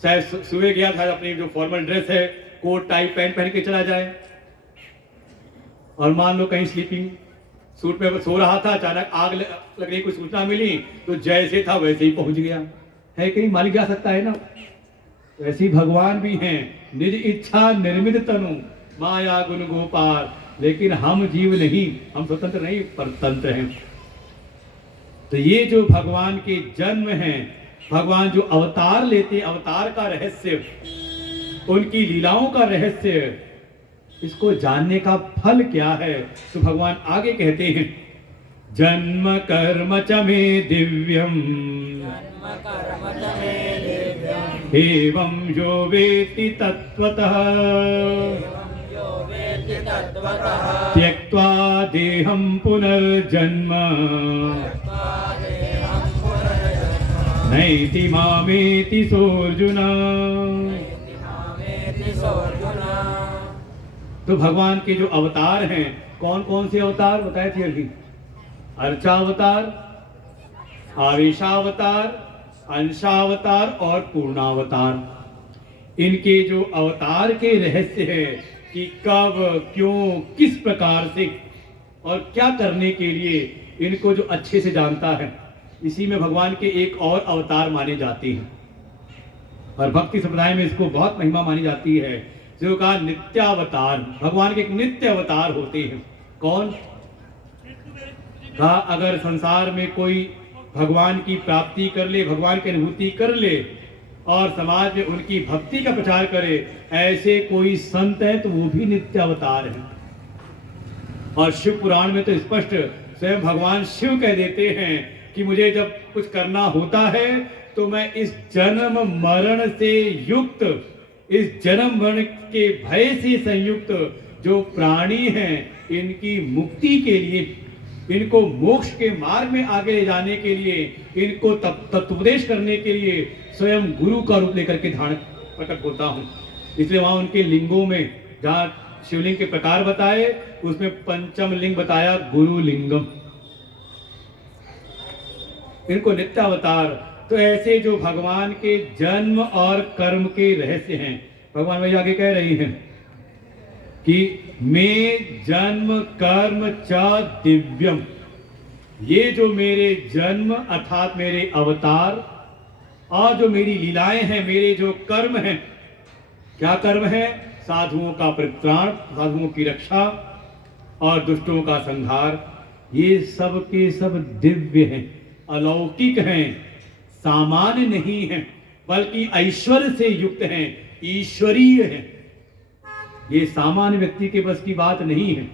शायद सुबह गया था, अपनी जो फॉर्मल ड्रेस है, कोट टाई पैंट पहन के चला जाए। और मान लो कहीं स्लीपिंग सूट में सो रहा था, अचानक आग लग रही, कोई सूचना मिली तो जैसे था वैसे ही पहुंच गया। है कहीं मालिक जा सकता है ना? वैसे ही भगवान भी हैं, निज इच्छा निर्मित तनु माया गुण गोपाल। लेकिन हम जीव नहीं, हम स्वतंत्र नहीं, परतंत्र हैं। तो ये जो भगवान के जन्म हैं, भगवान जो अवतार लेते, अवतार का रहस्य, उनकी लीलाओं का रहस्य, इसको जानने का फल क्या है? तो भगवान आगे कहते हैं, जन्म कर्म च मे दिव्यम एवं जो वेत्ति तत्वतः त्यक्त्वा देहं पुनर्जन्म नैति मामेति सोऽर्जुन। तो भगवान के जो अवतार हैं, कौन कौन से अवतार बताए थे अभी? अर्चा अवतार, आवेशावतार, अंशावतार और पूर्णावतार। इनके जो अवतार के रहस्य है कि कब, क्यों, किस प्रकार से और क्या करने के लिए, इनको जो अच्छे से जानता है, इसी में भगवान के एक और अवतार माने जाते हैं। और भक्ति संप्रदाय में इसको बहुत महिमा मानी जाती है, जो कहा नित्यावतार। भगवान के एक नित्य अवतार होते हैं। कौन? कहा अगर संसार में कोई भगवान की प्राप्ति कर ले, भगवान की अनुभूति कर ले और समाज में उनकी भक्ति का प्रचार करे, ऐसे कोई संत है तो वो भी नित्य अवतार है। और शिव पुराण में तो स्पष्ट स्वयं भगवान शिव कह देते हैं कि मुझे जब कुछ करना होता है तो मैं इस जन्म मरण से युक्त, इस जन्म मरण के भय से संयुक्त जो प्राणी हैं, इनकी मुक्ति के लिए, इनको मोक्ष के मार्ग में आगे ले जाने के लिए, इनको तत्वोपदेश करने के लिए स्वयं गुरु का रूप लेकर के धारण प्रकट होता हूँ। इसलिए वहां उनके लिंगों में जहाँ शिवलिंग के प्रकार बताए, उसमें पंचम लिंग बताया गुरु लिंगम। इनको नित्यावतार। तो ऐसे जो भगवान के जन्म और कर्म के रहस्य हैं, भगवान वही आगे कह रही हैं कि मैं जन्म कर्म च दिव्यम। ये जो मेरे जन्म अर्थात मेरे अवतार और जो मेरी लीलाएं हैं, मेरे जो कर्म हैं, क्या कर्म है? साधुओं का परित्राण, साधुओं की रक्षा और दुष्टों का संहार। ये सब के सब दिव्य हैं, अलौकिक हैं, सामान्य नहीं हैं, बल्कि ऐश्वर्य से युक्त हैं, ईश्वरीय हैं। ये सामान्य व्यक्ति के बस की बात नहीं है।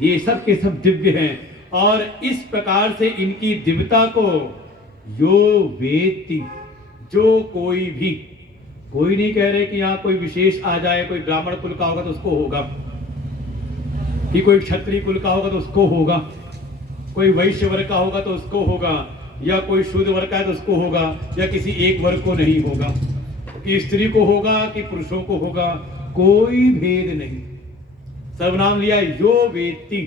ये सब के सब दिव्य हैं। और इस प्रकार से इनकी दिव्यता को यो वेत्ति, जो कोई भी, कोई नहीं कह रहे कि यहाँ कोई विशेष आ जाए, कोई ब्राह्मण कुल का होगा तो उसको होगा, कि कोई क्षत्रिय कुल का होगा तो उसको होगा, कोई वैश्य वर्ग का होगा तो उसको होगा, या कोई शूद्र वर्ग का है तो उसको होगा, या किसी एक वर्ग को नहीं होगा, कि स्त्री को होगा कि पुरुषों को होगा, कोई भेद नहीं। सर्वनाम लिया यो वेत्ति,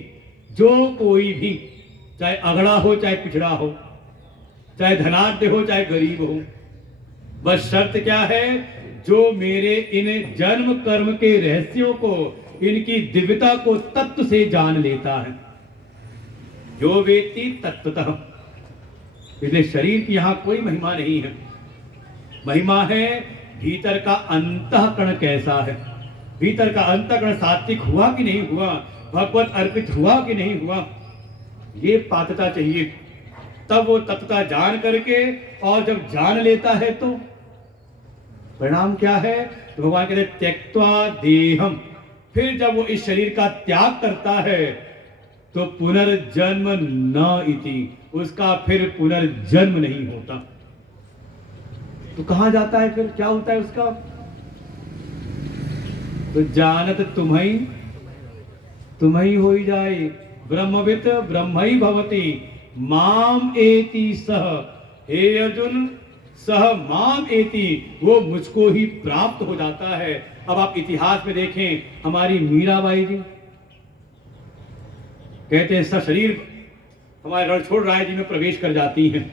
जो कोई भी, चाहे अगड़ा हो चाहे पिछड़ा हो, चाहे धनाढ्य हो चाहे गरीब हो, बस शर्त क्या है? जो मेरे इन जन्म कर्म के रहस्यों को, इनकी दिव्यता को तत्व से जान लेता है। जो वेत्ति तत्वतः। इसलिए शरीर की यहां कोई महिमा नहीं है। महिमा है भीतर का अंतःकरण कैसा है, भीतर का अंतःकरण सात्विक हुआ कि नहीं हुआ, भगवत अर्पित हुआ कि नहीं हुआ, ये पात्रता चाहिए। तब वो तत्वता जान करके, और जब जान लेता है तो परिणाम क्या है? तो भगवान कहते हैं त्यक्त्वा देहम। फिर जब वो इस शरीर का त्याग करता है तो पुनर्जन्म न इति, उसका फिर पुनर्जन्म नहीं होता। तो कहां जाता है फिर? क्या होता है उसका? तो जानत तुम्ही हो ही जाए, ब्रह्मविद ब्रह्मई भवति माम एति सह। हे अर्जुन, सह माम एति, वो मुझको ही प्राप्त हो जाता है। अब आप इतिहास में देखें, हमारी मीराबाई जी कहते हैं सशरीर हमारे रणछोड़ राय जी में प्रवेश कर जाती हैं,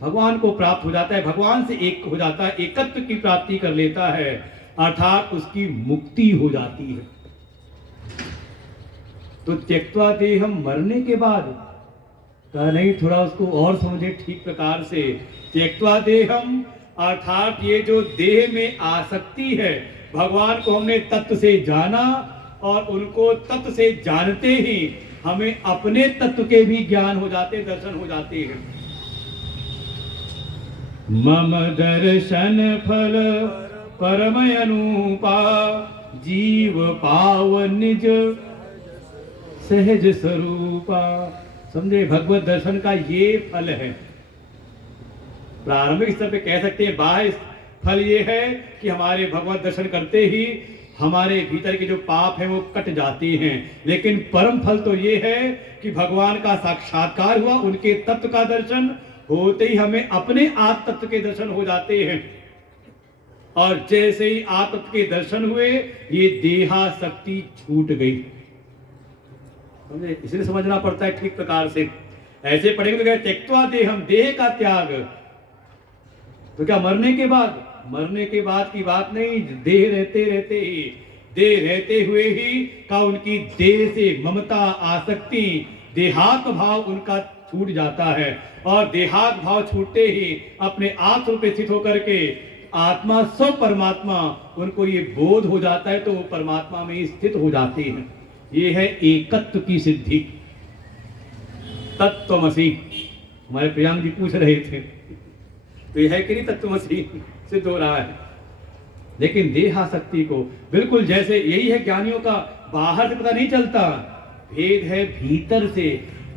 भगवान को प्राप्त हो जाता है, भगवान से एक हो जाता है, एकत्व की प्राप्ति कर लेता है, अर्थात उसकी मुक्ति हो जाती है। तो त्यक्त्वा देहम, मरने के बाद कहा नहीं, थोड़ा उसको और समझे ठीक प्रकार से। त्यक्त्वा देहम अर्थात ये जो देह में आसक्ति है, भगवान को हमने तत्व से जाना और उनको तत्व से जानते ही हमें अपने तत्व के भी ज्ञान हो जाते, दर्शन हो जाते हैं। मम दर्शन फल परम अनुपा, जीव पाव निज सहज स्वरूपा। समझे, भगवत दर्शन का ये फल है। प्रारंभिक स्तर पे कह सकते हैं बाह्य फल ये है कि हमारे भगवत दर्शन करते ही हमारे भीतर के जो पाप हैं वो कट जाते हैं, लेकिन परम फल तो ये है कि भगवान का साक्षात्कार हुआ, उनके तत्व का दर्शन होते ही हमें अपने आत्म तत्व के दर्शन हो जाते हैं। और जैसे ही आत्म तत्व के दर्शन हुए, ये देहासक्ति छूट गई। समझे, इसलिए समझना पड़ता है ठीक प्रकार से। ऐसे पढ़ेंगे तो क्या, त्यक्त्वा देहम, देह का त्याग। तो क्या मरने के बाद? मरने के बाद की बात नहीं, देह रहते रहते ही, देह रहते हुए ही का उनकी देह से ममता, आसक्ति, देहात भाव उनका छूट जाता है। और देहात भाव छूटते ही अपने आत्म पे स्थित होकर के आत्मा स्व परमात्मा, उनको ये बोध हो जाता है, तो वो परमात्मा में स्थित हो जाते हैं। ये है एकत्व की सिद्धि, तत्त्वमसि। हमारे प्रियांक जी पूछ रहे थे, तो यह है कि नहीं तत्त्वमसि सिद्ध हो रहा है। लेकिन देहासक्ति को बिल्कुल, जैसे यही है ज्ञानियों का, बाहर से पता नहीं चलता, भेद है भीतर से।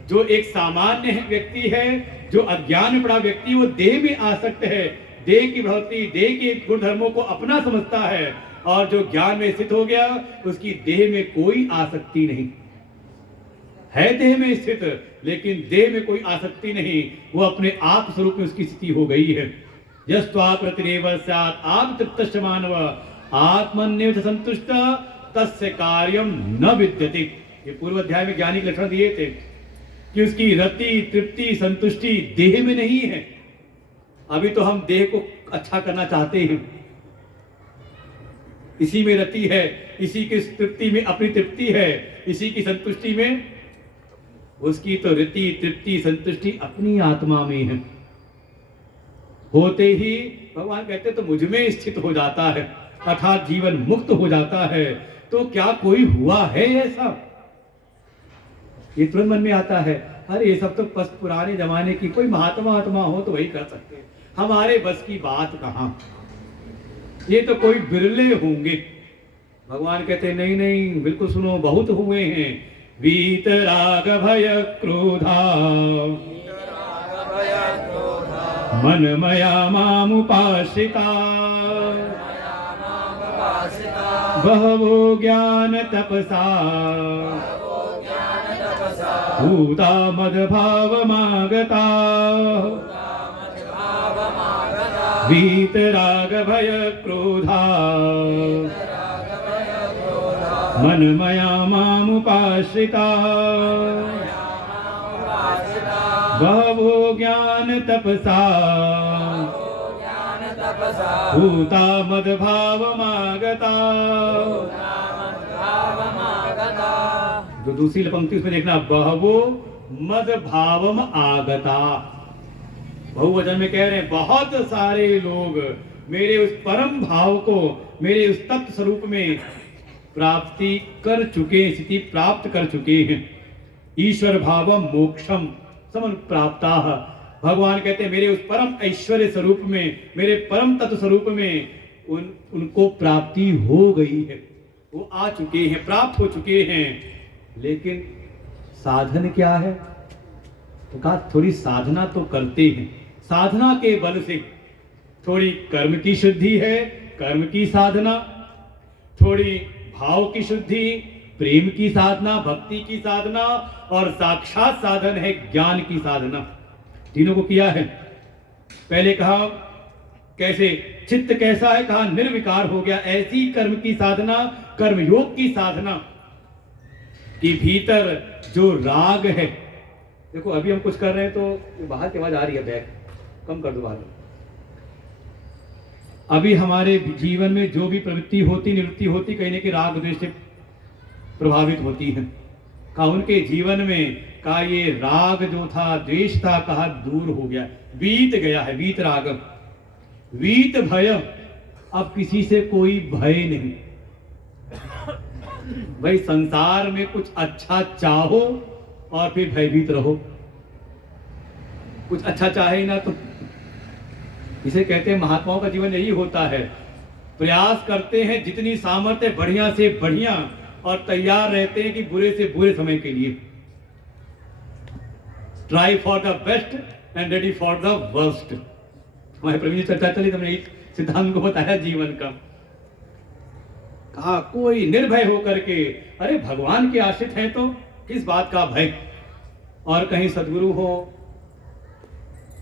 जो एक सामान्य व्यक्ति है, जो अज्ञान में पड़ा व्यक्ति, वो देह में आसक्त है, देह की भक्ति, देह के गुण धर्मों को अपना समझता है। और जो ज्ञान में स्थित हो गया, उसकी देह में कोई आसक्ति नहीं है, देह में स्थित, लेकिन देह में कोई आसक्ति नहीं, वो अपने आप स्वरूप में उसकी स्थिति हो गई है। यस्त्वा प्रतिरेव स्यात् आत्मतृप्तश्च मानव आत्मन्येव संतुष्ट तस्य कार्यम न विद्यते। ये पूर्व अध्याय में ज्ञानी के लक्षण दिए थे कि उसकी रति, तृप्ति, संतुष्टि देह में नहीं है। अभी तो हम देह को अच्छा करना चाहते हैं, इसी में रति है, इसी की तृप्ति में अपनी तृप्ति है, इसी की संतुष्टि में उसकी तो रति, तृप्ति, संतुष्टि अपनी आत्मा में है। होते ही भगवान कहते तो मुझ में स्थित हो जाता है, अर्थात जीवन मुक्त हो जाता है। तो क्या कोई हुआ है ऐसा? ये तुरंत मन में आता है, अरे ये सब तो पुराने जमाने की, कोई महात्मा आत्मा हो तो वही कर सकते हैं, हमारे बस की बात कहां, ये तो कोई बिरले होंगे। भगवान कहते नहीं नहीं, बिल्कुल सुनो, बहुत हुए हैं। वीतराग भय क्रोधा मन मया मामुपाश्रिता बहवो ज्ञान तपसा भूता मदभावमागता वीतराग भय क्रोधा मन मया मामुपाश्रिता बहवो ज्ञान तपसा भूता मदभावमागता। जो दूसरी पंक्ति उसमें देखना, बहवो मदभावम आगता, बहुवचन में कह रहे हैं बहुत सारे लोग मेरे उस परम भाव को, मेरे उस तत्व स्वरूप में प्राप्ति कर चुके, स्थिति प्राप्त कर चुके हैं। ईश्वर भावम मोक्षम समन प्राप्ता। भगवान कहते हैं मेरे उस परम ऐश्वर्य स्वरूप में, मेरे परम तत्व स्वरूप में उनको प्राप्ति हो गई है, वो आ चुके हैं, प्राप्त हो चुके हैं। लेकिन साधन क्या है? तो कहा थोड़ी साधना तो करते हैं, साधना के बल से थोड़ी कर्म की शुद्धि है, कर्म की साधना, थोड़ी भाव की शुद्धि, प्रेम की साधना, भक्ति की साधना, और साक्षात साधन है ज्ञान की साधना। तीनों को किया है। पहले कहा कैसे, चित्त कैसा है? कहा निर्विकार हो गया। ऐसी कर्म की साधना, कर्म योग की साधना कि भीतर जो राग है, देखो अभी हम कुछ कर रहे हैं तो बाहर की आवाज आ रही है, बैग कम कर दो बाहर। अभी हमारे जीवन में जो भी प्रवृत्ति होती, निवृत्ति होती, कहीं ना कहीं राग द्वेष से प्रभावित होती है। कहा उनके जीवन में का ये राग जो था, द्वेष था, कहा दूर हो गया, बीत गया है। वीत राग, वीत भय, अब किसी से कोई भय नहीं। भाई संसार में कुछ अच्छा चाहो और फिर भयभीत रहो, कुछ अच्छा चाहे ना तो, इसे कहते हैं महात्माओं का जीवन यही होता है। प्रयास करते हैं जितनी सामर्थ्य बढ़िया से बढ़िया, और तैयार रहते हैं कि बुरे से बुरे समय के लिए। Try for the best and ready for the worst. हमारे प्रवीण चर्चा चली, तुमने इस सिद्धांत को बताया जीवन का। कहा कोई निर्भय होकर के, अरे भगवान के आश्रित हैं तो किस बात का भय। और कहीं सदगुरु हो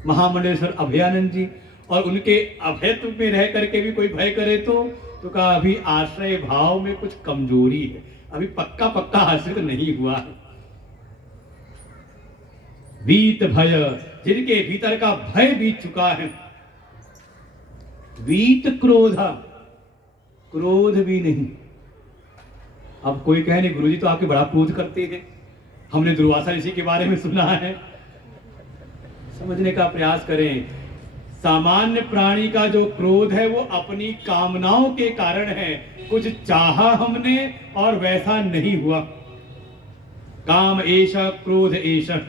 महामंडलेश्वर अभयानंद जी, और उनके अभयत्व में रह करके भी कोई भय करे तो कहा अभी आश्रय भाव में कुछ कमजोरी है, अभी पक्का आश्रित नहीं हुआ है। वीत भय, जिनके भीतर का भय बीत चुका है। वीत क्रोध, क्रोध भी नहीं। अब कोई कहे नहीं गुरुजी तो आपके बड़ा क्रोध करते हैं, हमने दुर्वासा ऋषि के बारे में सुना है। समझने का प्रयास करें, सामान्य प्राणी का जो क्रोध है वो अपनी कामनाओं के कारण है। कुछ चाहा हमने और वैसा नहीं हुआ। काम ऐशा क्रोध ऐशा,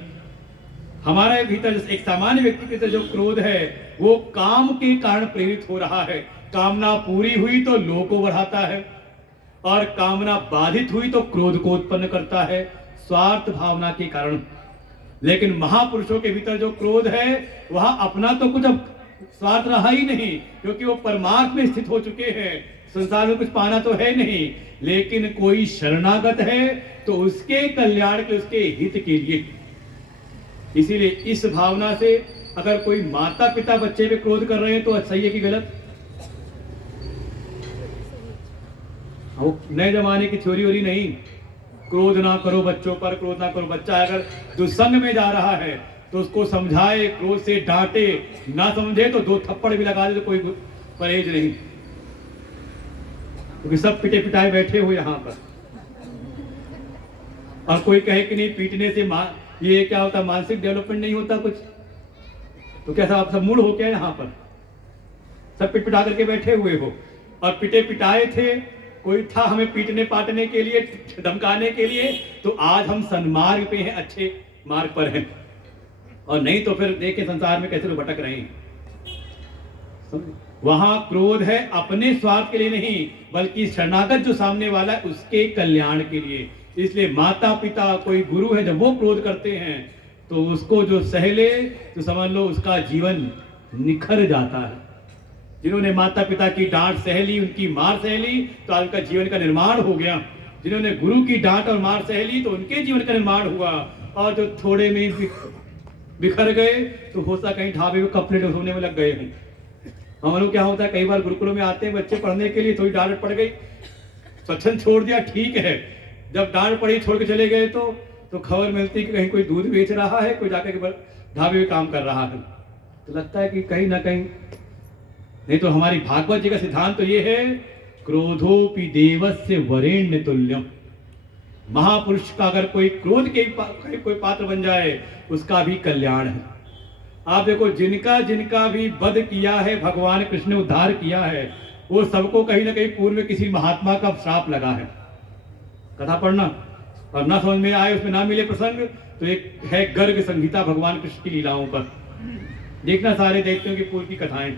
हमारे भीतर एक सामान्य व्यक्ति के भीतर जो क्रोध है वो काम के कारण प्रेरित हो रहा है। कामना पूरी हुई तो लोभ को बढ़ाता है, और कामना बाधित हुई तो क्रोध को उत्पन्न करता है, स्वार्थ भावना के कारण। लेकिन महापुरुषों के भीतर जो क्रोध है वह अपना तो कुछ अब स्वार्थ रहा ही नहीं, क्योंकि वो परमार्थ में स्थित हो चुके हैं। संसार में कुछ पाना तो है नहीं, लेकिन कोई शरणागत है तो उसके कल्याण के, उसके हित के लिए। इसीलिए इस भावना से अगर कोई माता पिता बच्चे पे क्रोध कर रहे हैं तो सही है कि गलत? वो नए जमाने की थ्योरी वोरी नहीं, क्रोध ना करो बच्चों पर, क्रोध ना करो। बच्चा अगर दुस्संग में जा रहा है तो उसको समझाए, क्रोध से डांटे, ना समझे तो 2 थप्पड़ भी लगा दे तो कोई परहेज नहीं, क्योंकि सब पिटे पिटाए बैठे हुए यहाँ पर। और कोई कहे कि नहीं पीटने से ये क्या होता, मानसिक डेवलपमेंट नहीं होता कुछ, तो कैसा आप सब मूड हो क्या यहाँ पर? सब पिट पिटा करके बैठे हुए हो, और पिटे पिटाए थे, कोई था हमें पीटने पाटने के लिए, धमकाने के लिए, तो आज हम सन्मार्ग पे हैं, अच्छे मार्ग पर हैं। और नहीं तो फिर देखे संसार में कैसे लोग भटक रहे हैं। वहां क्रोध है अपने स्वार्थ के लिए नहीं, बल्कि शरणागत जो सामने वाला है उसके कल्याण के लिए। इसलिए माता पिता, कोई गुरु है, जब वो क्रोध करते हैं तो उसको जो सहले तो समझ लो उसका जीवन निखर जाता है। जिन्होंने माता पिता की डांट सहली, उनकी मार सहली, तो आज उनका जीवन का निर्माण हो गया। जिन्होंने गुरु की डांट और मार सहली तो उनके जीवन का निर्माण हुआ। और जो थोड़े में बिखर गए तो हो सकता कहीं ढाबे में कपड़े ढोने में लग गए हैं। हम लोग क्या होता है, कई बार गुरुकुलों में आते हैं बच्चे पढ़ने के लिए, थोड़ी डांट पड़ गई, स्वच्छंद छोड़ दिया, ठीक है। जब डांट पड़ी छोड़ के चले गए तो खबर मिलती कि कहीं कोई दूध बेच रहा है, कोई जाकर के ढाबे में काम कर रहा है। तो लगता है कि कहीं ना कहीं, नहीं तो हमारी भागवत जी का सिद्धांत तो ये है, क्रोधोपि देवस्य वरेण्य तुल्यम। महापुरुष का अगर कोई क्रोध के कोई पात्र बन जाए उसका भी कल्याण है। आप देखो, जिनका जिनका भी वध किया है भगवान कृष्ण ने उद्धार किया है, वो सबको कहीं ना कहीं पूर्व में किसी महात्मा का श्राप लगा है। कथा पढ़ना और ना समझ में आए, उसमें ना मिले प्रसंग, तो एक है गर्ग संहिता भगवान कृष्ण की लीलाओं पर देखना, सारे दैत्यों की पूर्व की कथाएं।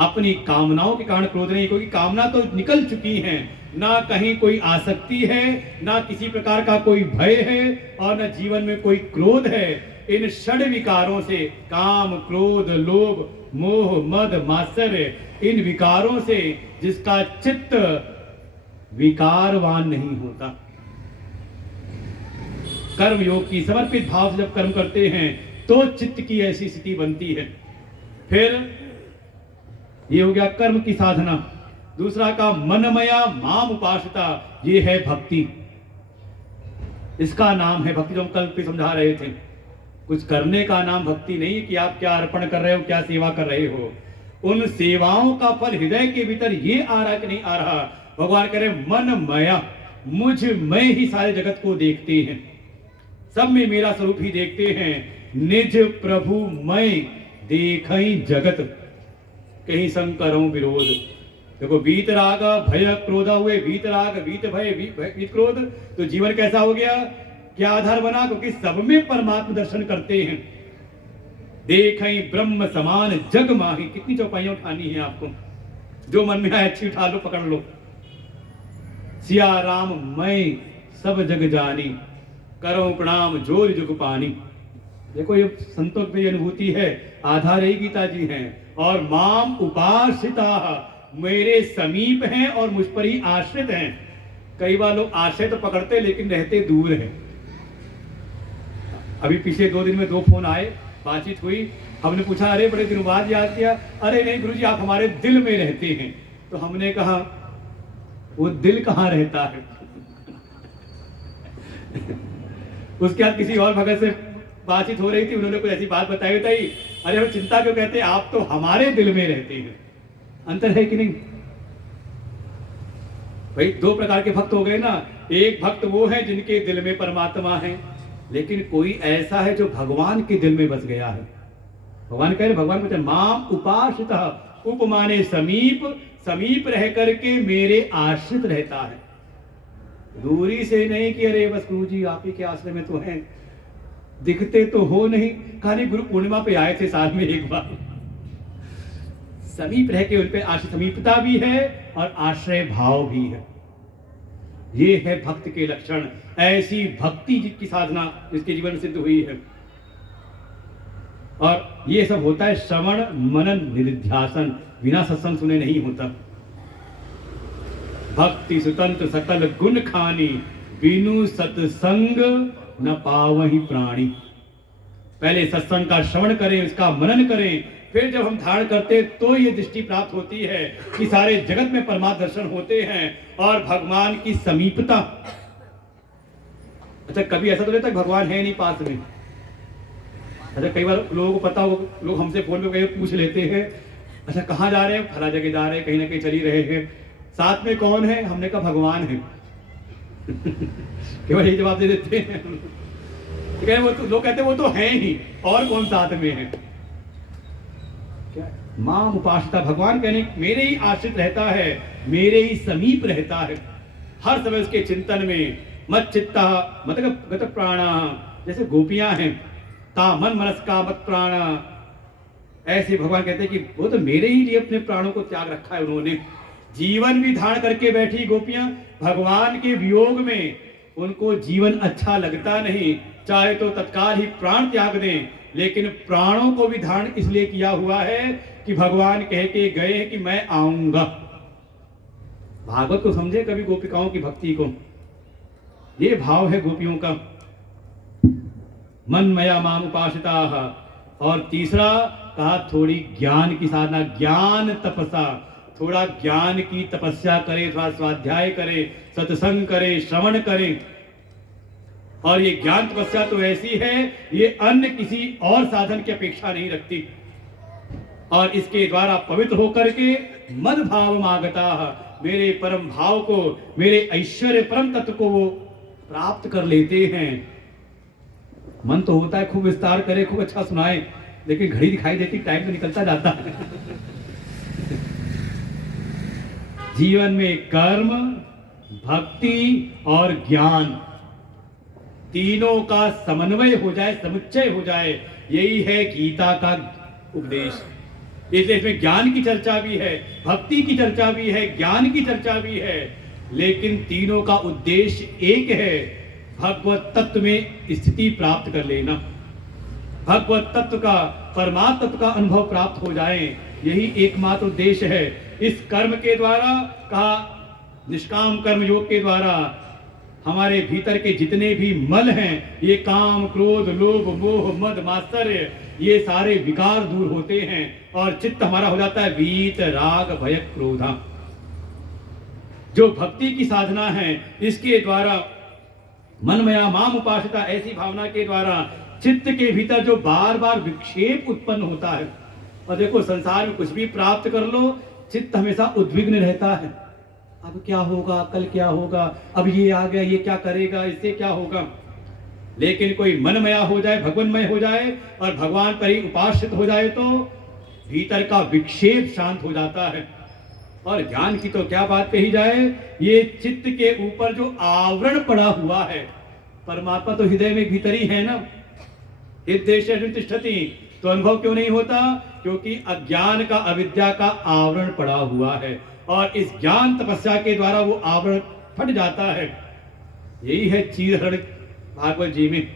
अपनी कामनाओं के कारण क्रोध नहीं, क्योंकि कामना तो निकल चुकी है, ना कहीं कोई आसक्ति है, ना किसी प्रकार का कोई भय है, और ना जीवन में कोई क्रोध है। इन षड विकारों से, काम, क्रोध, लोभ, मोह, मद, मात्सर्य, इन विकारों से जिसका चित्त विकारवान नहीं होता, कर्म योग की समर्पित भाव से जब कर्म करते हैं तो चित्त की ऐसी स्थिति बनती है। फिर ये हो गया कर्म की साधना। दूसरा का मनमया माम उपासता, ये है भक्ति, इसका नाम है भक्ति, जो हम कल पे समझा रहे थे। कुछ करने का नाम भक्ति नहीं कि आप क्या अर्पण कर रहे हो, क्या सेवा कर रहे हो। उन सेवाओं का फल हृदय के भीतर ये आ रहा कि नहीं आ रहा। भगवान कह रहे मनमया, मुझ में ही सारे जगत को देखते हैं, सब में मेरा स्वरूप ही देखते हैं। निज प्रभु मैं देखई जगत, कहीं संकरों विरोध। देखो, वीत राग भय क्रोधा हुए, वीत राग वीत भय वीत क्रोध, तो जीवन कैसा हो गया, क्या आधार बना, क्योंकि सब में परमात्मा दर्शन करते हैं। देखई ब्रह्म समान जग माही, कितनी चौपाइयां उठानी है आपको, जो मन में आए अच्छी उठा लो, पकड़ लो। सिया राम मैं सब जग जानी, करो प्रणाम जोर जुग पानी। देखो, ये संतों की अनुभूति है, आधार ही गीता जी हैं। और माम उपासिता, मेरे समीप हैं और मुझ पर ही आश्रित हैं। कई बार लोग आश्रय तो पकड़ते लेकिन रहते दूर हैं। अभी पिछले 2 दिन में 2 फोन आए, बातचीत हुई, हमने पूछा अरे बड़े दिनों बाद याद किया। अरे नहीं गुरुजी, आप हमारे दिल में रहते हैं। तो हमने कहा वो दिल कहाँ रहता है उसके बाद किसी और भगत से बातचीत हो रही थी, उन्होंने कुछ ऐसी बात बताई बताई, अरे हम चिंता क्यों कहते, आप तो हमारे दिल में रहते हैं। अंतर है कि नहीं भाई? दो प्रकार के भक्त हो गए ना। एक भक्त वो है जिनके दिल में परमात्मा है, लेकिन कोई ऐसा है जो भगवान के दिल में बस गया है। भगवान कह रहे, भगवान कहते माम उपासितः, उपमाने समीप, समीप रह करके मेरे आश्रित रहता है, दूरी से नहीं कि अरे बस गुरु जी आप ही के आश्रय में तो हैं, दिखते तो हो नहीं। कहानी गुरु पूर्णिमा पे आए थे साल में एक बार, समीप रह के उन पे आश्रय, समीपता भी है और आश्रय भाव भी है। ये है भक्त के लक्षण। ऐसी भक्ति की साधना जिसके जीवन में सिद्ध हुई है। और ये सब होता है श्रवण मनन निधिध्यासन, बिना सत्संग सुने नहीं होता। भक्ति स्वतंत्र सकल गुण खानी, बिनु सत्संग न पावहि प्राणी। पहले सत्संग का श्रवण करें, उसका मनन करें, फिर जब हम धारण करते तो ये दृष्टि प्राप्त होती है कि सारे जगत में परमात्म दर्शन होते हैं और भगवान की समीपता। अच्छा, कभी ऐसा तो नहीं था भगवान है नहीं पास में? अच्छा, कई बार लोगों को पता हो, लोग हमसे फोन पे कहीं पूछ लेते हैं, अच्छा कहाँ जा रहे हैं? फला जगह जा रहे हैं, कहीं ना कहीं चली रहे हैं, साथ में कौन है? हमने कहा भगवान है। केवल यही जवाब दे देते हैं। वो तो लोग कहते हैं वो तो है ही, और कौन साथ में है? क्या मां उपासिता, भगवान कहने मेरे ही आश्रित रहता है, मेरे ही समीप रहता है, हर समय उसके चिंतन में। मत चित्ता मतलब गत प्राणा, जैसे गोपियां हैं, ता मन मनस का मत प्राणा, ऐसे भगवान कहते हैं कि वो तो मेरे ही लिए अपने प्राणों को त्याग रखा है उन्होंने। जीवन भी धारण करके बैठी गोपियां, भगवान के वियोग में उनको जीवन अच्छा लगता नहीं, चाहे तो तत्काल ही प्राण त्याग दें, लेकिन प्राणों को भी धारण इसलिए किया हुआ है कि भगवान कह के गए हैं कि मैं आऊंगा। भागवत को समझे कभी गोपिकाओं की भक्ति को, ये भाव है गोपियों का, मन मया माम उपासिता। और तीसरा कहा थोड़ी ज्ञान की साधना, ज्ञान तपसा, थोड़ा ज्ञान की तपस्या करें, थोड़ा स्वाध्याय करें, सत्संग करें, श्रवण करें। और ये ज्ञान तपस्या तो ऐसी है, ये अन्य किसी और साधन की अपेक्षा नहीं रखती, और इसके द्वारा पवित्र होकर के मद भाव मागता, मेरे परम भाव को, मेरे ऐश्वर्य परम तत्व को वो प्राप्त कर लेते हैं। मन तो होता है खूब विस्तार करे, खूब अच्छा सुनाए, लेकिन घड़ी दिखाई देती, टाइम तो निकलता जाता है। जीवन में कर्म, भक्ति और ज्ञान, तीनों का समन्वय हो जाए, समुच्चय हो जाए, यही है गीता का उपदेश। इसलिए इसमें ज्ञान की चर्चा भी है, भक्ति की चर्चा भी है, ज्ञान की चर्चा भी है, लेकिन तीनों का उद्देश्य एक है, भगवत तत्व में स्थिति प्राप्त कर लेना, भगवत तत्व का, परमात्म तत्व का अनुभव प्राप्त हो जाए, यही एकमात्र उद्देश्य है। इस कर्म के द्वारा, कहा निष्काम कर्म योग के द्वारा, हमारे भीतर के जितने भी मल हैं, ये काम क्रोध लोभ मोह मद मात्सर्य, ये सारे विकार दूर होते हैं और चित्त हमारा हो जाता है वीत राग भय क्रोधा। जो भक्ति की साधना है, इसके द्वारा मनमया माम उपासिता, ऐसी भावना के द्वारा चित्त के भीतर जो बार बार विक्षेप उत्पन्न होता है, और देखो संसार में कुछ भी प्राप्त कर लो, चित्त हमेशा उद्विग्न रहता है, अब क्या होगा, कल क्या होगा, अब ये आ गया, ये क्या करेगा, इससे क्या होगा। लेकिन कोई मनमया हो जाए, भगवानमय हो जाए और भगवान पर ही उपासित हो जाए, तो भीतर का विक्षेप शांत हो जाता है। और ज्ञान की तो क्या बात कही जाए, ये चित्त के ऊपर जो आवरण पड़ा हुआ है, परमात्मा तो हृदय में भीतर ही है ना, हृदय तिष्ठति, तो अनुभव क्यों नहीं होता? क्योंकि अज्ञान का, अविद्या का आवरण पड़ा हुआ है, और इस ज्ञान तपस्या के द्वारा वो आवरण फट जाता है। यही है चीरहरण भागवत जी में,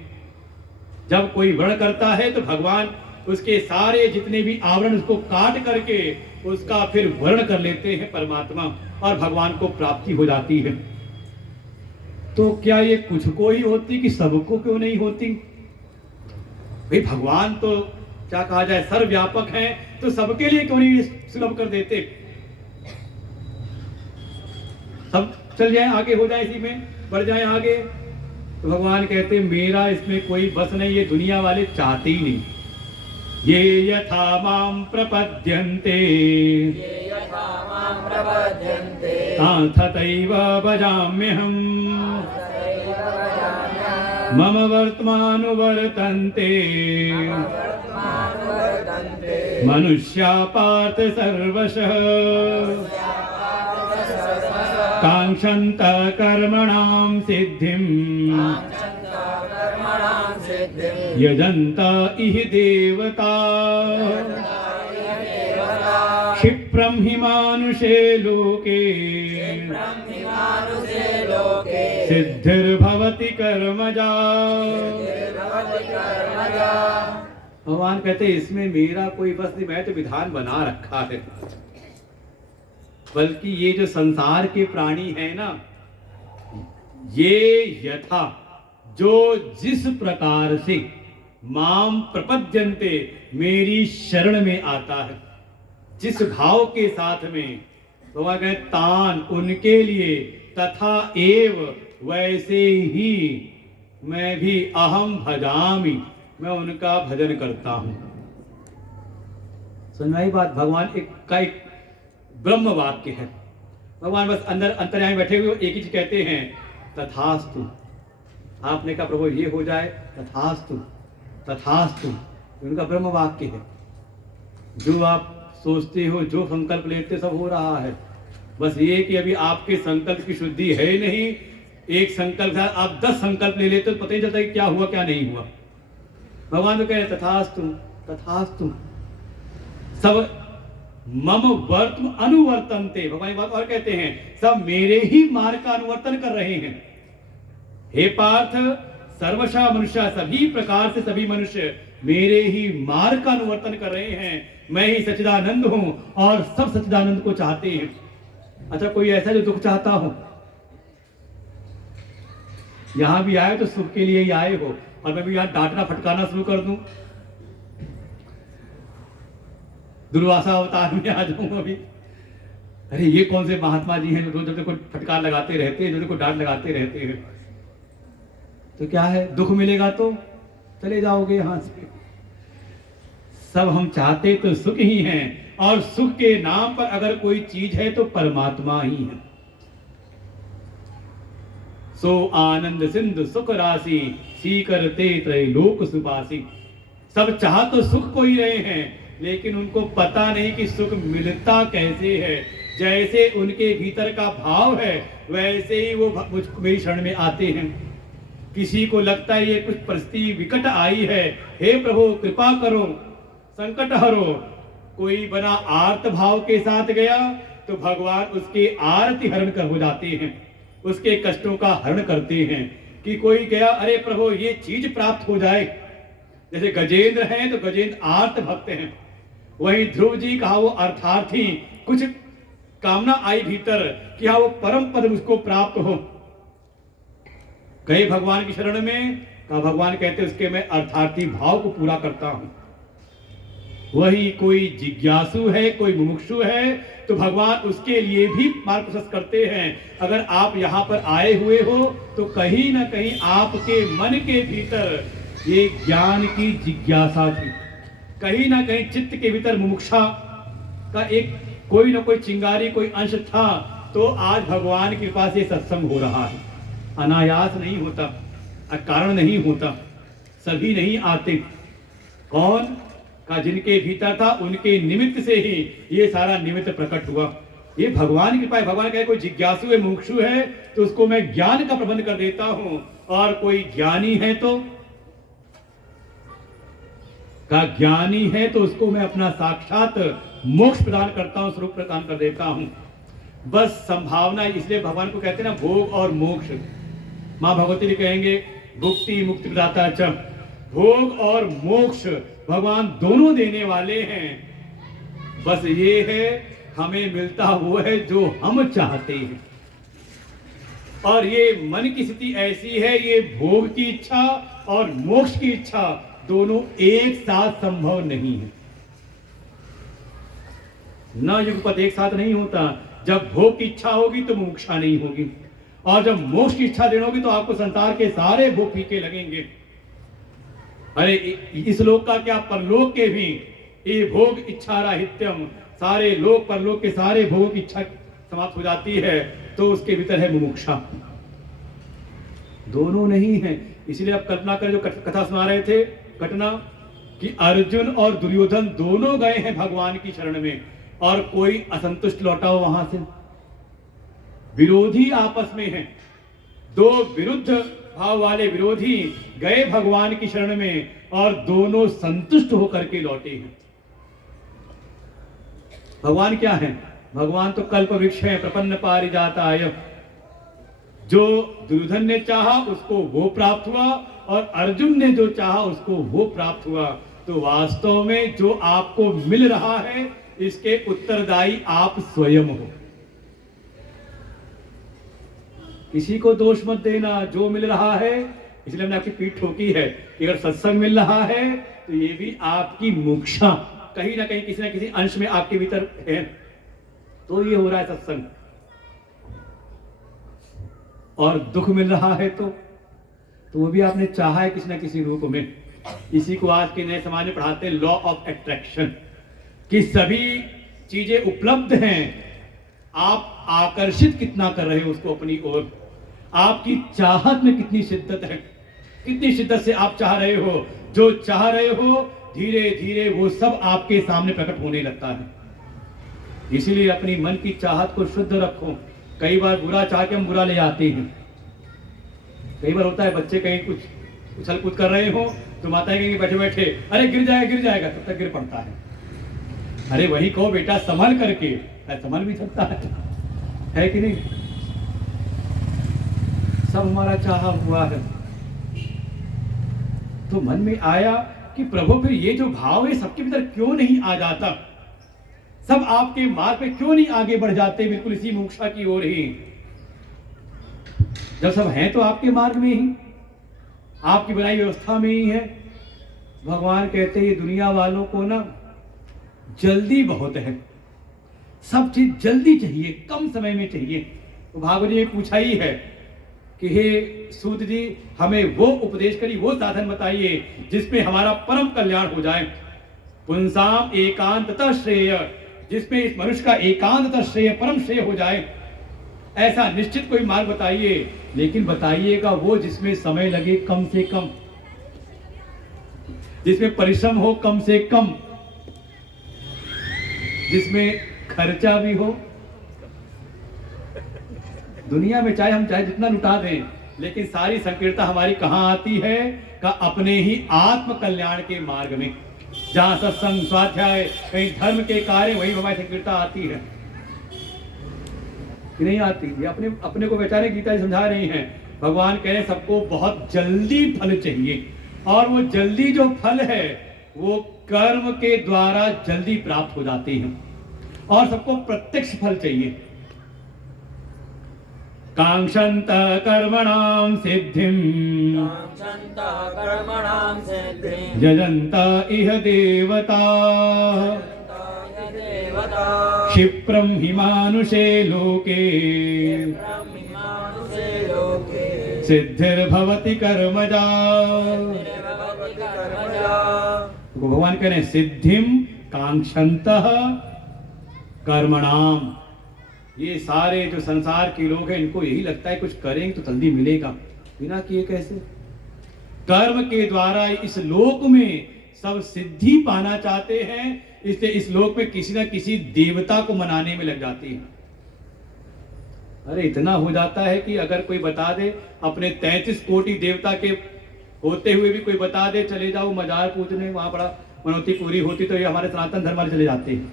जब कोई वर्ण करता है तो भगवान उसके सारे जितने भी आवरण उसको काट करके उसका फिर वर्ण कर लेते हैं परमात्मा, और भगवान को प्राप्ति हो जाती है। तो क्या ये कुछ को ही होती कि सबको क्यों नहीं होती? भाई भगवान तो क्या कहा जाए, सर्वव्यापक है, तो सबके लिए क्यों नहीं सुलभ कर देते? सब चल जाए, आगे हो जाए, इसी में बढ़ जाए आगे। तो भगवान कहते मेरा इसमें कोई बस नहीं, ये दुनिया वाले चाहते ही नहीं। ये यथा मां प्रपद्यन्ते तथैव भजाम्यहम् मम वर्त्मानुवर्तन्ते मनुष्या पार्थ सर्वशः कांक्षन्तः कर्मणां सिद्धिं यजन्त इह देवता क्षिप्रं हि मानुषे लोके सिद्धिर्भवति कर्मजा। भगवान कहते इसमें मेरा कोई बस नहीं, मैं तो विधान बना रखा है। बल्कि ये जो संसार के प्राणी है ना, ये यथा जो जिस प्रकार से माम प्रपद्यन्ते मेरी शरण में आता है, जिस भाव के साथ में भगवान कहते तान उनके लिए तथा एव वैसे ही मैं भी अहम भजामि, मैं उनका भजन करता हूं। सुनवाई बात, भगवान एक ब्रह्म वाक्य है। भगवान बस अंदर अंतर्यामी बैठे हुए एक ही चीज कहते हैं, तथास्तु। आपने कहा प्रभु ये हो जाए, तथास्तु तथास्तु, उनका ब्रह्म वाक्य है। जो आप सोचते हो, जो संकल्प लेते, सब हो रहा है। बस ये कि अभी आपके संकल्प की शुद्धि है नहीं। एक संकल्प था, आप 10 संकल्प ले लेते तो पता ही चलता है क्या हुआ क्या नहीं हुआ। भगवान तो कह रहे तथास्तु तथास्तु, सब मम वर्त्म अनुवर्तन्ते। भगवान एक बात और कहते हैं, सब मेरे ही मार्ग का अनुवर्तन कर रहे हैं। हे पार्थ, सर्वशा मनुष्य, सभी प्रकार से सभी मनुष्य मेरे ही मार्ग का अनुवर्तन कर रहे हैं। मैं ही सच्चिदानंद हूं और सब सच्चिदानंद को चाहते हैं। अच्छा, कोई ऐसा जो दुख चाहता हो? यहां भी आए तो सुख के लिए ही आए हो, और मैं भी यहां डांटना फटकारना शुरू कर दूं, दुर्वासा अवतार में आ जाऊं अभी? अरे ये कौन से महात्मा जी हैं जो रोज को फटकार लगाते रहते हैं, जो को डांट लगाते रहते हैं? तो क्या है, दुख मिलेगा तो चले जाओगे यहां से। सब हम चाहते तो सुख ही हैं, और सुख के नाम पर अगर कोई चीज है तो परमात्मा ही है। सो आनंद सिंधु सुख राशि, सीकरते त्रैलोक सुपासी। सब चाह तो सुख को ही रहे हैं, लेकिन उनको पता नहीं कि सुख मिलता कैसे है। जैसे उनके भीतर का भाव है, वैसे ही वो मेरी शरण में आते हैं। किसी को लगता है ये कुछ परिस्थिति विकट आई है, हे प्रभु कृपा करो, संकट हरो। कोई बना आर्त भाव के साथ गया तो भगवान उसके आरती हरण कर हो जाते हैं, उसके कष्टों का हरण करते हैं। कि कोई गया, अरे प्रभु ये चीज प्राप्त हो जाए। जैसे गजेंद्र हैं तो गजेंद्र आर्त भक्त हैं, वही ध्रुव जी कहा वो अर्थार्थी, कुछ कामना आई भीतर कि हाँ वो परम पद उसको प्राप्त हो। गए भगवान की शरण में, कहा भगवान कहते उसके मैं अर्थार्थी भाव को पूरा करता हूं। वही कोई जिज्ञासु है, कोई मुमुक्षु है, तो भगवान उसके लिए भी मार्ग प्रशस्त करते हैं। अगर आप यहाँ पर आए हुए हो तो कहीं ना कहीं आपके मन के भीतर ये ज्ञान की जिज्ञासा थी, कहीं ना कहीं चित्त के भीतर मुमुक्षा का एक कोई ना कोई चिंगारी, कोई अंश था। तो आज भगवान की कृपा से सत्संग हो रहा है। अनायास नहीं होता, अकारण नहीं होता, सभी नहीं आते। कौन का जिनके भीतर था उनके निमित्त से ही ये सारा निमित्त प्रकट हुआ। ये भगवान की कृपा है। भगवान कहे कोई जिज्ञासु है, मुमुक्षु है, तो उसको मैं ज्ञान का प्रबंध कर देता हूं, और कोई ज्ञानी है तो ज्ञानी है तो उसको मैं अपना साक्षात मोक्ष प्रदान करता हूं, स्वरूप प्रदान कर देता हूं। बस संभावना, इसलिए भगवान को कहते हैं ना भोग और मोक्ष। मां भगवती जी कहेंगे भुक्ति मुक्ति प्रदाता च, भोग और मोक्ष भगवान दोनों देने वाले हैं। बस ये है हमें मिलता वो है जो हम चाहते हैं। और ये मन की स्थिति ऐसी है, ये भोग की इच्छा और मोक्ष की इच्छा दोनों एक साथ संभव नहीं है। न युगपत एक साथ नहीं होता। जब भोग की इच्छा होगी तो मुमुक्षा नहीं होगी, और जब मोक्ष की इच्छा देनी होगी तो आपको संसार के सारे भोग फीके लगेंगे। अरे इस लोक का क्या, परलोक के भी ये भोग इच्छा राहित्यम, सारे लोक परलोक के सारे भोगों की इच्छा समाप्त हो जाती है, तो उसके भीतर है मुमुक्षा। दोनों नहीं है। इसलिए आप कल्पना करें, जो कथा सुना रहे थे घटना, कि अर्जुन और दुर्योधन दोनों गए हैं भगवान की शरण में, और कोई असंतुष्ट लौटा हो वहां से। विरोधी आपस में हैं, दो विरुद्ध भाव वाले विरोधी गए भगवान की शरण में, और दोनों संतुष्ट होकर के लौटे हैं। भगवान क्या है? भगवान तो कल्प वृक्ष है, प्रपन्न पारिजाताय। जो दुर्योधन ने चाहा उसको वो प्राप्त हुआ, और अर्जुन ने जो चाहा उसको वो प्राप्त हुआ। तो वास्तव में जो आपको मिल रहा है, इसके उत्तरदायी आप स्वयं हो। किसी को दोष मत देना, जो मिल रहा है। इसलिए हमने आपकी पीठ ठोकी है कि अगर सत्संग मिल रहा है तो ये भी आपकी मोक्षा कहीं ना कहीं किसी ना किसी अंश में आपके भीतर है, तो ये हो रहा है सत्संग। और दुख मिल रहा है तो वो भी आपने चाहा है किसी ना किसी रूप में। इसी को आज के नए समाज में पढ़ाते हैं लॉ ऑफ एट्रैक्शन, कि सभी चीजें उपलब्ध हैं, आप आकर्षित कितना कर रहे हो उसको अपनी ओर। आपकी चाहत में कितनी शिद्दत है, कितनी शिद्दत से आप चाह रहे हो। जो चाह रहे हो धीरे धीरे वो सब आपके सामने प्रकट होने लगता है। इसीलिए अपनी मन की चाहत को शुद्ध रखो। कई बार बुरा चाह के हम बुरा ले आते हैं। कई बार होता है बच्चे कहीं कुछ उछल कूद कर रहे हो तो माता कहेंगे बैठे बैठे, अरे गिर जाएगा, तब तक गिर पड़ता है। अरे वही कहो बेटा संभल करके, संभल भी सकता है कि नहीं? सब हमारा चाहा हुआ है। तो मन में आया कि प्रभु फिर ये जो भाव है सबके भीतर क्यों नहीं आ जाता, सब आपके मार्ग पे क्यों नहीं आगे बढ़ जाते, बिल्कुल इसी मोक्षा की ओर ही। जब सब हैं तो आपके मार्ग में ही, आपकी बनाई व्यवस्था में ही है। भगवान कहते हैं दुनिया वालों को ना जल्दी बहुत है, सब चीज जल्दी चाहिए, कम समय में चाहिए। तो भागवत जी ने पूछा ही है कि हे सूत जी, हमें वो उपदेश करिए, वो साधन बताइए जिसमें हमारा परम कल्याण हो जाए। पुंसाम एकांततः श्रेय, जिसमें इस मनुष्य का एकांततः श्रेय, परम श्रेय हो जाए, ऐसा निश्चित कोई मार्ग बताइए। लेकिन बताइएगा वो जिसमें समय लगे कम से कम, जिसमें परिश्रम हो कम से कम, जिसमें खर्चा भी हो। दुनिया में चाहे हम चाहे जितना लुटा दें, लेकिन सारी संकीर्णता हमारी कहां आती है? का अपने ही आत्म कल्याण के मार्ग में। जहां सत्संग स्वाध्याय कहीं धर्म के कार्य, वही हमारी संकीर्णता आती है कि नहीं आती? ये अपने को बेचारे गीता जी समझा रही हैं। भगवान कह रहे सबको बहुत जल्दी फल चाहिए, और वो जल्दी जो फल है वो कर्म के द्वारा जल्दी प्राप्त हो जाते हैं, और सबको प्रत्यक्ष फल चाहिए। कांक्षन्त कर्मणां सिद्धिं यजन्त इह देवताः क्षिप्रं हि मानुषे लोके सिद्धिर्भवति कर्मजा। भगवान कह रहे हैं सिद्धिम कांक्षन्तः कर्मणाम। ये सारे जो संसार के लोग हैं इनको यही लगता है कुछ करेंगे तो जल्दी मिलेगा, बिना किए कैसे? कर्म के द्वारा इस लोक में सब सिद्धि पाना चाहते हैं, इसलिए इस लोक में किसी न किसी देवता को मनाने में लग जाते हैं। अरे इतना हो जाता है कि अगर कोई बता दे, अपने 33 कोटि देवता के होते हुए भी कोई बता दे चले जाओ मजार पूजने, वहां बड़ा मनोती पूरी होती, तो ये हमारे सनातन धर्म वाले चले जाते हैं।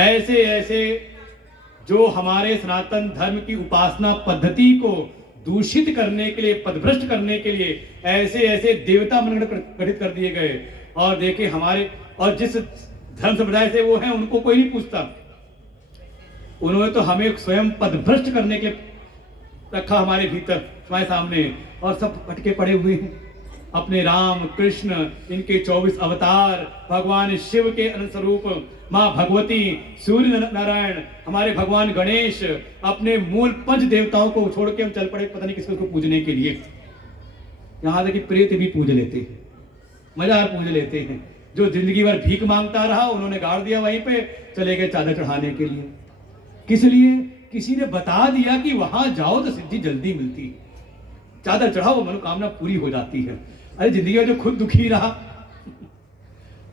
ऐसे ऐसे जो हमारे सनातन धर्म की उपासना पद्धति को दूषित करने के लिए, पदभ्रष्ट करने के लिए ऐसे ऐसे देवता मंडल गठित कर दिए गए। और देखिए हमारे, और जिस धर्म संप्रदाय से वो हैं उनको कोई नहीं पूछता, उन्होंने तो हमें स्वयं पदभ्रष्ट करने के रखा हमारे भीतर, हमारे सामने, और सब भटके पड़े हुए हैं। अपने राम कृष्ण, इनके 24 अवतार, भगवान शिव के अनंत स्वरूप, माँ भगवती, सूर्य नारायण, हमारे भगवान गणेश, अपने मूल पंच देवताओं को छोड़ के हम चल पड़े पता नहीं किसको पूजने के लिए। यहाँ तक कि प्रेत भी पूज लेते हैं, मजार पूज लेते हैं। जो जिंदगी भर भीख मांगता रहा उन्होंने गाड़ दिया वहीं पे, चले गए चादर चढ़ाने के लिए। किस लिए? किसी ने बता दिया कि वहां जाओ तो सिद्धि जल्दी मिलती है, चादर चढ़ाओ मनोकामना पूरी हो जाती है। अरे जिंदगी में जो खुद दुखी रहा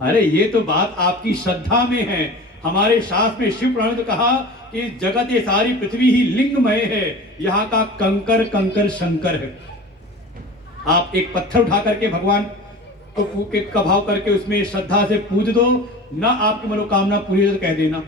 अरे ये तो बात आपकी श्रद्धा में है। हमारे शास्त्र में शिव पुराण ने तो कहा कि जगत ये सारी पृथ्वी ही लिंगमय है, यहाँ का कंकर कंकर शंकर है। आप एक पत्थर उठा करके भगवान का भाव करके उसमें श्रद्धा से पूज दो ना, आपकी मनोकामना पूरी हो तो कह देना।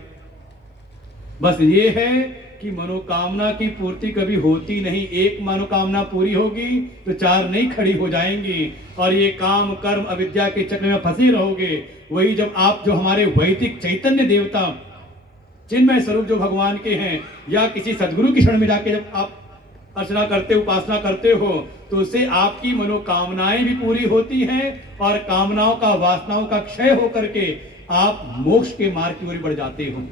बस ये है कि मनोकामना की पूर्ति कभी होती नहीं। एक मनोकामना पूरी होगी तो 4 नहीं खड़ी हो जाएंगी, और ये काम कर्म अविद्या के चक्र में फंसे रहोगे। वही जब आप जो हमारे वैदिक चैतन्य देवता चिन्मय स्वरूप जो भगवान के हैं, या किसी सदगुरु की शरण में जाके जब आप अर्चना करते उपासना करते हो, तो उससे आपकी मनोकामनाएं भी पूरी होती हैं और कामनाओं का वासनाओं का क्षय होकर के आप मोक्ष के मार्ग की ओर बढ़ जाते हो।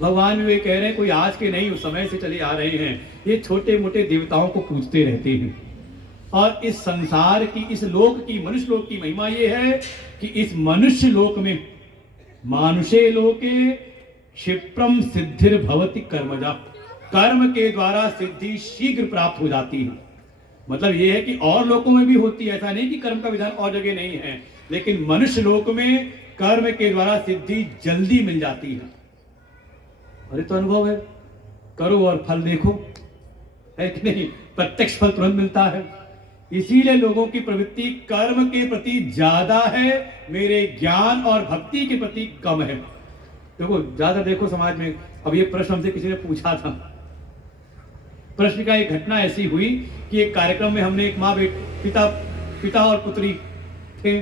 भगवान भी वे कह रहे हैं, कोई आज के नहीं उस समय से चले आ रहे हैं, ये छोटे मोटे देवताओं को पूजते रहते हैं। और इस संसार की, इस लोक की, मनुष्य लोक की महिमा ये है कि इस मनुष्य लोक में मानुषे लोके क्षिप्रम सिद्धिर भवति कर्मजा, कर्म के द्वारा सिद्धि शीघ्र प्राप्त हो जाती है। मतलब यह है कि और लोकों में भी होती है, ऐसा नहीं कि कर्म का विधान और जगह नहीं है, लेकिन मनुष्य लोक में कर्म के द्वारा सिद्धि जल्दी मिल जाती है। अरे तो अनुभव है, करो और फल देखो, है कि नहीं? प्रत्यक्ष फल तुरंत मिलता है। इसीलिए लोगों की प्रवृत्ति कर्म के प्रति ज्यादा है, मेरे ज्ञान और भक्ति के प्रति कम है। देखो ज्यादा देखो समाज में। अब ये प्रश्न हमसे किसी ने पूछा था, प्रश्न का एक घटना ऐसी हुई कि एक कार्यक्रम में हमने एक माँ पिता और पुत्री थे,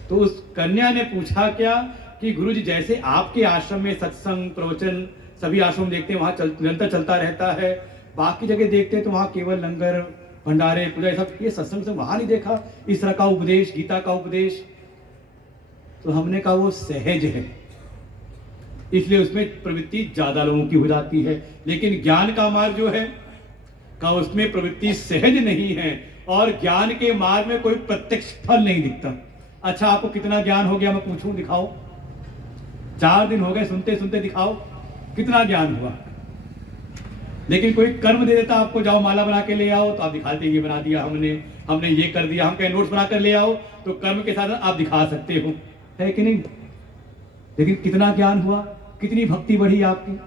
तो उस कन्या ने पूछा क्या कि गुरुजी जैसे आपके आश्रम में सत्संग प्रवचन सभी आश्रम देखते हैं वहां निरंतर चलता रहता है, बाकी जगह देखते हैं तो वहां केवल लंगर भंडारे पूजा सब, ये सत्संग से वहां नहीं देखा इस तरह का उपदेश, गीता का उपदेश। तो हमने कहा वो सहज है, इसलिए उसमें प्रवृत्ति ज्यादा लोगों की हो जाती है। लेकिन ज्ञान का मार्ग जो है का उसमें प्रवृत्ति सहज नहीं है, और ज्ञान के मार्ग में कोई प्रत्यक्ष फल नहीं दिखता। अच्छा आपको कितना ज्ञान हो गया मैं पूछूं, दिखाओ। 4 दिन हो गए सुनते सुनते, दिखाओ कितना ज्ञान हुआ। लेकिन कोई कर्म दे देता आपको, जाओ माला बना के ले आओ, तो आप दिखाते ये बना दिया हमने ये कर दिया। हम कहें नोट्स बना कर ले आओ, तो कर्म के साथ आप दिखा सकते हो, है कि नहीं? लेकिन कितना ज्ञान हुआ, कितनी भक्ति बढ़ी आपकी,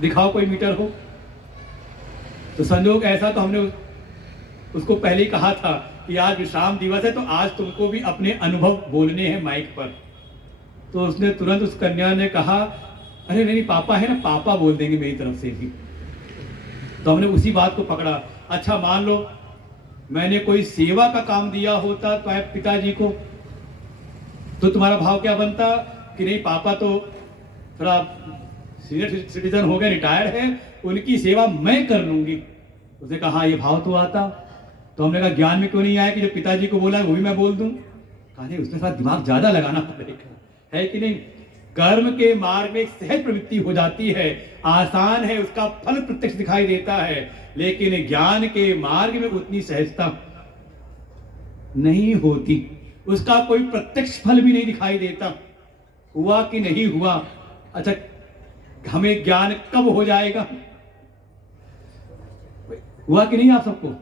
दिखाओ कोई मीटर हो। तो संजोग ऐसा, तो हमने उसको पहले ही कहा था कि आज विश्राम दिवस है, तो आज तुमको भी अपने अनुभव बोलने हैं माइक पर। तो उसने तुरंत, उस कन्या ने कहा अरे नहीं पापा है ना, पापा बोल देंगे मेरी तरफ से भी। तो हमने उसी बात को पकड़ा। अच्छा मान लो मैंने कोई सेवा का काम दिया होता तो पिताजी को, तो तुम्हारा भाव क्या बनता कि नहीं पापा तो थोड़ा सीनियर सिटीजन हो गए, रिटायर्ड है, उनकी सेवा मैं कर लूंगी। उसने कहा हाँ ये भाव तो आता। तो हमने कहा ज्ञान में क्यों नहीं आया कि जो पिताजी को बोला वो भी मैं बोल दूं? कहा नहीं उसके साथ दिमाग ज्यादा लगाना पड़ेगा, है कि नहीं? कर्म के मार्ग में एक सहज प्रवृत्ति हो जाती है, आसान है, उसका फल प्रत्यक्ष दिखाई देता है। लेकिन ज्ञान के मार्ग में उतनी सहजता नहीं होती, उसका कोई प्रत्यक्ष फल भी नहीं दिखाई देता, हुआ कि नहीं हुआ। अच्छा हमें ज्ञान कब हो जाएगा? हुआ कि नहीं आप सबको?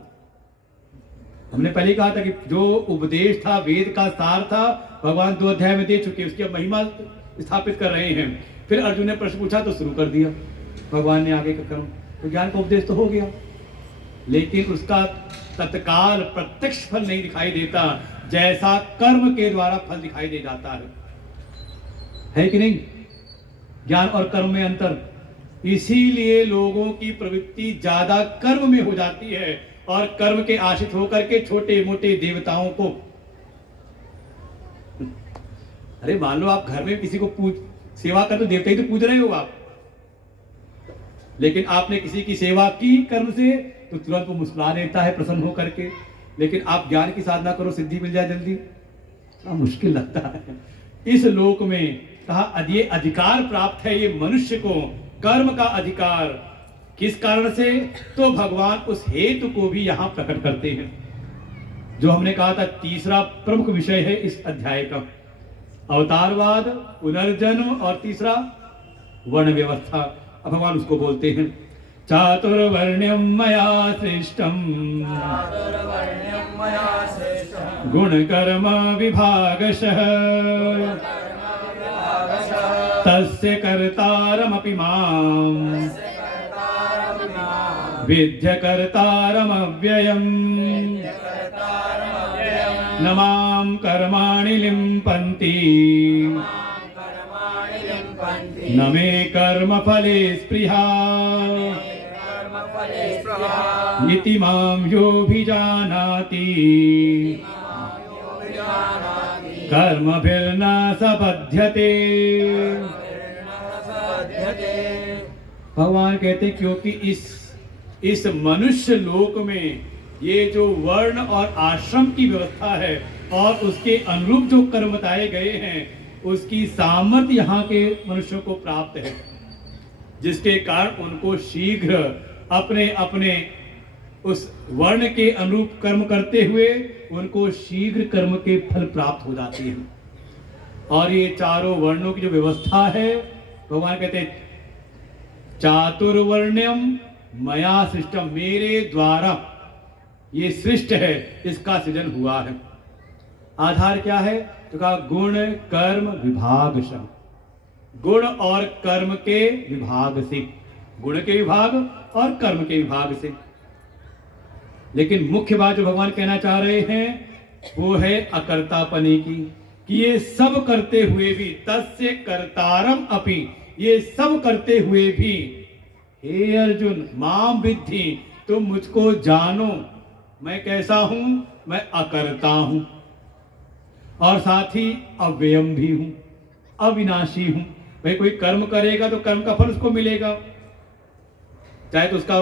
हमने पहले कहा था कि जो उपदेश था, वेद का सार था, भगवान 2 अध्याय में दे चुके, उसकी अब महिमा स्थापित कर रहे हैं। फिर अर्जुन ने प्रश्न पूछा तो शुरू कर दिया भगवान ने आगे का कर्म। तो ज्ञान का उपदेश तो हो गया, लेकिन उसका तत्काल प्रत्यक्ष फल नहीं दिखाई देता, जैसा कर्म के द्वारा फल दिखाई दे जाता है कि नहीं? ज्ञान और कर्म में अंतर। इसीलिए लोगों की प्रवृत्ति ज्यादा कर्म में हो जाती है, और कर्म के आश्रित होकर के छोटे मोटे देवताओं को। अरे मान लो आप घर में किसी को सेवा कर, तो देवता ही तो पूज रहे हो आप, लेकिन आपने किसी की सेवा की कर्म से, तो तुरंत वो मुस्कुरा देता है प्रसन्न होकर के। लेकिन आप ज्ञान की साधना करो, सिद्धि मिल जाए जल्दी, मुश्किल लगता है। इस लोक में कहा ये अधिकार प्राप्त है ये मनुष्य को, कर्म का अधिकार। किस कारण से? तो भगवान उस हेतु को भी यहां प्रकट करते हैं, जो हमने कहा था तीसरा प्रमुख विषय है इस अध्याय का, अवतारवाद, पुनर्जन्म और तीसरा वर्ण व्यवस्था। अब भगवान उसको बोलते हैं, चातुर्वर्ण्यम मया सृष्टम गुण कर्म विभागशः तस्य कर्तारमपि माम् विद्य कर्तारमव्ययम् न मां कर्माणि लिम्पन्ति न मे कर्म फले स्पृहा इति मां योऽभिजानाति कर्मभिर्न सबध्यते। भगवान कहते क्योंकि इस मनुष्य लोक में ये जो वर्ण और आश्रम की व्यवस्था है और उसके अनुरूप जो कर्म बताए गए हैं, उसकी सामर्थ्य यहाँ के मनुष्यों को प्राप्त है, जिसके कारण उनको शीघ्र अपने अपने उस वर्ण के अनुरूप कर्म करते हुए उनको शीघ्र कर्म के फल प्राप्त हो जाते हैं। और ये चारों वर्णों की जो व्यवस्था है, भगवान कहते हैं चातुर्वर्ण्यम मया सृष्टम, मेरे द्वारा ये सृष्ट है, इसका सृजन हुआ है। आधार क्या है? तो कहा गुण कर्म विभागशः, गुण और कर्म के विभाग से, गुण के विभाग और कर्म के विभाग से। लेकिन मुख्य बात जो भगवान कहना चाह रहे हैं वो है अकर्तापने की, कि ये सब करते हुए भी, तस्य कर्तारम अपि, ये सब करते हुए भी, हे अर्जुन माम विद्धि, तुम मुझको जानो, मैं कैसा हूं, मैं अकर्ता हूं और साथ ही अव्ययम भी हूं, अविनाशी हूं। भाई कोई कर्म करेगा तो कर्म का फल उसको मिलेगा, चाहे तो उसका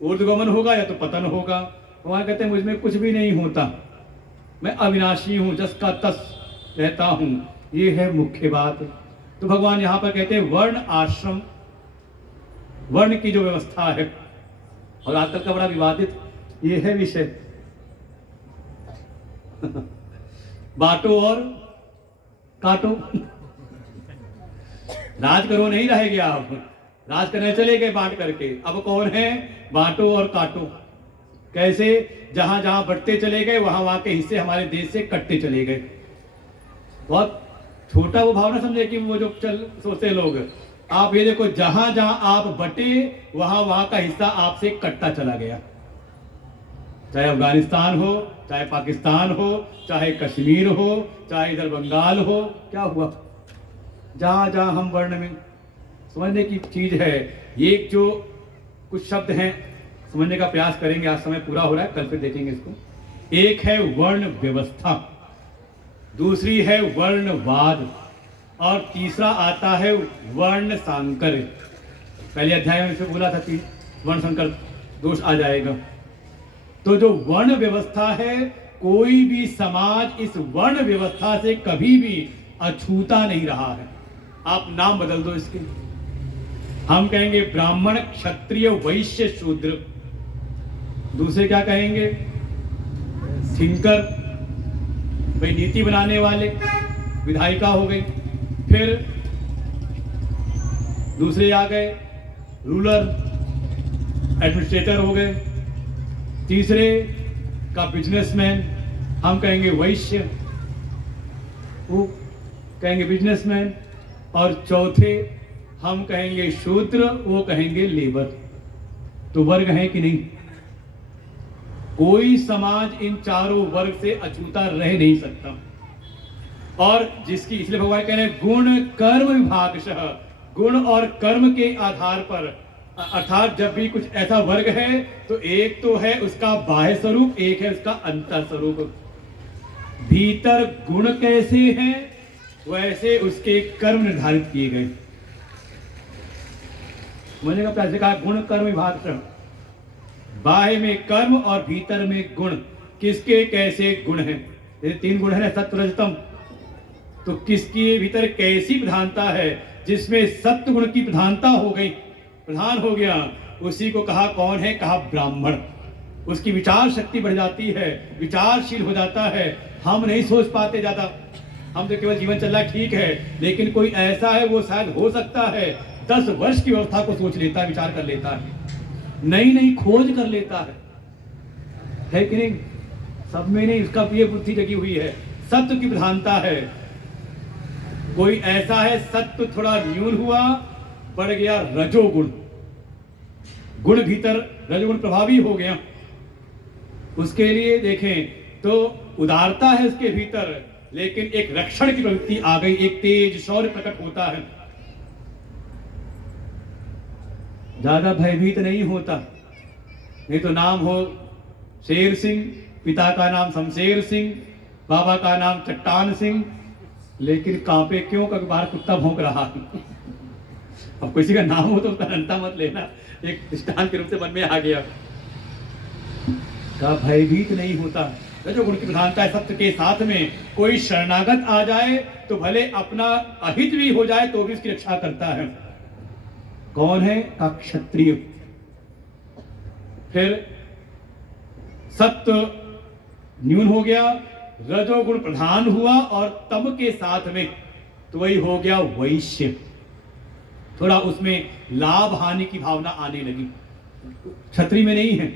ऊर्ध्वगमन होगा या तो पतन होगा। भगवान कहते हैं मुझ में कुछ भी नहीं होता, मैं अविनाशी हूं, जस का तस रहता हूं। ये है मुख्य बात। तो भगवान यहां पर कहते हैं वर्ण आश्रम, वर्ण की जो व्यवस्था है, और आजकल का बड़ा विवादित ये है विषय बांटो और काटो। राज करो नहीं रह गया, आप राज करने चले गए बांट करके। अब कौन है? बांटो और काटो। कैसे? जहां जहां बंटते चले गए वहां वहां के हिस्से हमारे देश से कटते चले गए। बहुत छोटा वो भावना समझे कि वो जो चल सोचते लोग, आप ये देखो जहां जहां आप बटे वहां वहां का हिस्सा आपसे कटता चला गया। चाहे अफगानिस्तान हो, चाहे पाकिस्तान हो, चाहे कश्मीर हो, चाहे इधर बंगाल हो, क्या हुआ? जहां जहां हम वर्ण में, समझने की चीज है। ये जो कुछ शब्द हैं समझने का प्रयास करेंगे, आज समय पूरा हो रहा है, कल फिर देखेंगे इसको। एक है वर्ण व्यवस्था, दूसरी है वर्णवाद, और तीसरा आता है वर्ण सांकर। पहले अध्याय में से बोला था कि वर्ण संकर दोष आ जाएगा। तो जो वर्ण व्यवस्था है, कोई भी समाज इस वर्ण व्यवस्था से कभी भी अछूता नहीं रहा है। आप नाम बदल दो इसके, हम कहेंगे ब्राह्मण, क्षत्रिय, वैश्य, शूद्र। दूसरे क्या कहेंगे? थिंकर, भाई नीति बनाने वाले, विधायिका हो गई। फिर दूसरे आ गए रूलर, एडमिनिस्ट्रेटर हो गए। तीसरे का बिजनेसमैन, हम कहेंगे वैश्य, वो कहेंगे बिजनेसमैन। और चौथे हम कहेंगे शूद्र, वो कहेंगे लेबर। तो वर्ग है कि नहीं? कोई समाज इन चारों वर्ग से अछूता रह नहीं सकता। और जिसकी, इसलिए भगवान कह रहे हैं गुण कर्म विभागशः, गुण और कर्म के आधार पर, अर्थात जब भी कुछ ऐसा वर्ग है तो एक तो है उसका बाह्य स्वरूप, एक है उसका अंतर स्वरूप। भीतर गुण कैसे हैं वैसे उसके कर्म निर्धारित किए गए। मैंने कहा गुण कर्म विभाग, बाह्य में कर्म और भीतर में गुण, किसके कैसे गुण हैं। ये 3 गुण है ना, सत्व रजतम, तो किसके भीतर कैसी प्रधानता है, जिसमें सत्व गुण की प्रधानता हो गई, प्रधान हो गया, उसी को कहा कौन है, कहा ब्राह्मण। उसकी विचार शक्ति बढ़ जाती है, विचारशील हो जाता है। हम नहीं सोच पाते ज्यादा, हम तो केवल जीवन चल रहा है ठीक है, लेकिन कोई ऐसा है वो शायद हो सकता है 10 वर्ष की व्यवस्था को सोच लेता है, विचार कर लेता है, नई नई खोज कर लेता है कि नहीं। सब में नहीं, उसका ये बुद्धि जगी हुई है, सत्व की प्रधानता है। कोई ऐसा है सत्व थोड़ा न्यून हुआ, बढ़ गया रजोगुण, गुण भीतर रजोगुण प्रभावी हो गया। उसके लिए देखें तो उदारता है उसके भीतर, लेकिन एक रक्षण की प्रवृत्ति आ गई, एक तेज शौर्य प्रकट होता है, ज्यादा भयभीत नहीं होता। नहीं तो नाम हो शेर सिंह, पिता का नाम शमशेर सिंह, बाबा का नाम चट्टान सिंह, लेकिन कांपे क्यों, कभी बाहर कुत्ता भौंक रहा। अब किसी का नाम हो तो उसका डंटा मत लेना, एक दृष्टांत के रूप से मन में आ गया। का भयभीत नहीं होता, जो गुण की प्रधानता है। सत्य के साथ में कोई शरणागत आ जाए तो भले अपना अहित भी हो जाए तो भी उसकी रक्षा करता है। कौन है, का क्षत्रिय। फिर सत्य न्यून हो गया, रजोगुण प्रधान हुआ, और तम के साथ में तो वही हो गया वैश्य। थोड़ा उसमें लाभ हानि की भावना आने लगी। क्षत्रिय में नहीं है,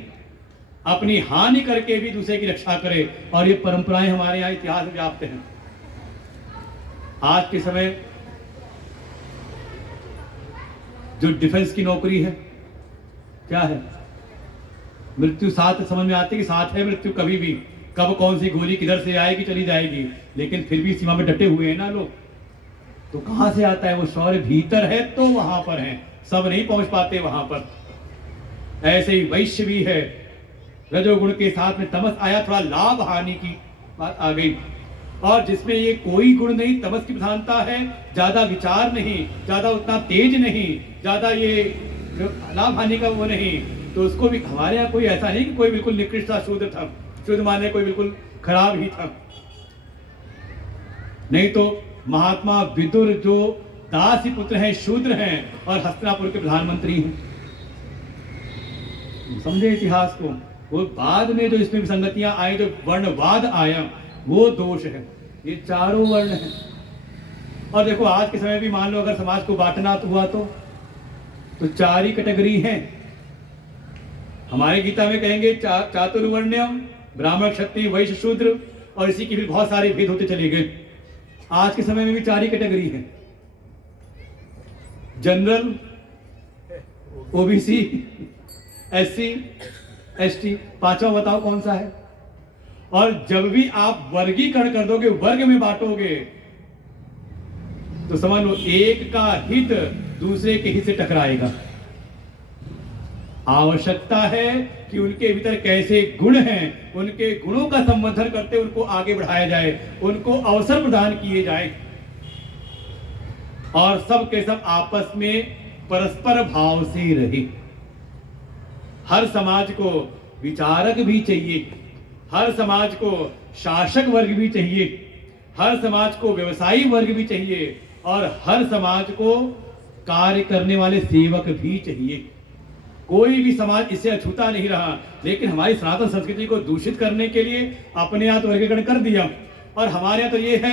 अपनी हानि करके भी दूसरे की रक्षा करे, और ये परंपराएं हमारे यहाँ इतिहास में व्याप्त हैं। आज के समय जो डिफेंस की नौकरी है, क्या है, मृत्यु साथ समझ में आती है कि साथ है मृत्यु, कभी भी कब कौन सी गोली किधर से आएगी चली जाएगी, लेकिन फिर भी सीमा में डटे हुए हैं ना लोग। तो कहां से आता है वो शौर्य, भीतर है तो वहां पर है, सब नहीं पहुंच पाते वहां पर। ऐसे ही वैश्य भी है, रजोगुण के साथ में तमस आया, थोड़ा लाभ हानि की बात आ गई। और जिसमें ये कोई गुण नहीं, तमस की प्रधानता है, ज्यादा विचार नहीं, ज्यादा उतना तेज नहीं, ज्यादा ये लाभ हानि का वो नहीं, तो उसको भी हमारे यहाँ कोई ऐसा नहीं कि कोई बिल्कुल निकृष्ट था, शूद्र था, शुद्ध माने कोई बिल्कुल खराब ही था। नहीं तो महात्मा विदुर जो दासी पुत्र हैं, शूद्र हैं, और हस्तिनापुर के प्रधानमंत्री हैं। समझे इतिहास को। वो बाद में जो इसमें विसंगतियां आई, जो वर्णवाद आया, वो दोष है। ये चारों वर्ण हैं। और देखो आज के समय भी मान लो अगर समाज को बांटना हुआ तो 4 ही कैटेगरी हैं। हमारे गीता में कहेंगे चातुर्वर्ण्यम, ब्राह्मण क्षत्रिय वैश्य शूद्र, और इसी की भी बहुत सारे भेद होते चले गए। आज के समय में भी 4 ही कैटेगरी हैं, जनरल, ओबीसी, एससी, एसटी, 5वां बताओ कौन सा है। और जब भी आप वर्गीकरण कर दोगे, वर्ग में बांटोगे, तो समझ लो एक का हित दूसरे के हित से टकराएगा। आवश्यकता है कि उनके भीतर कैसे गुण हैं, उनके गुणों का संवर्धन करते उनको आगे बढ़ाया जाए, उनको अवसर प्रदान किए जाए, और सब के सब आपस में परस्पर भाव से रहे। हर समाज को विचारक भी चाहिए, हर समाज को शासक वर्ग भी चाहिए, हर समाज को व्यवसायी वर्ग भी चाहिए, और हर समाज को कार्य करने वाले सेवक भी चाहिए। कोई भी समाज इससे अछूता नहीं रहा, लेकिन हमारी सनातन संस्कृति को दूषित करने के लिए अपने यहाँ तो वर्गीकरण कर दिया। और हमारे यहाँ तो ये है,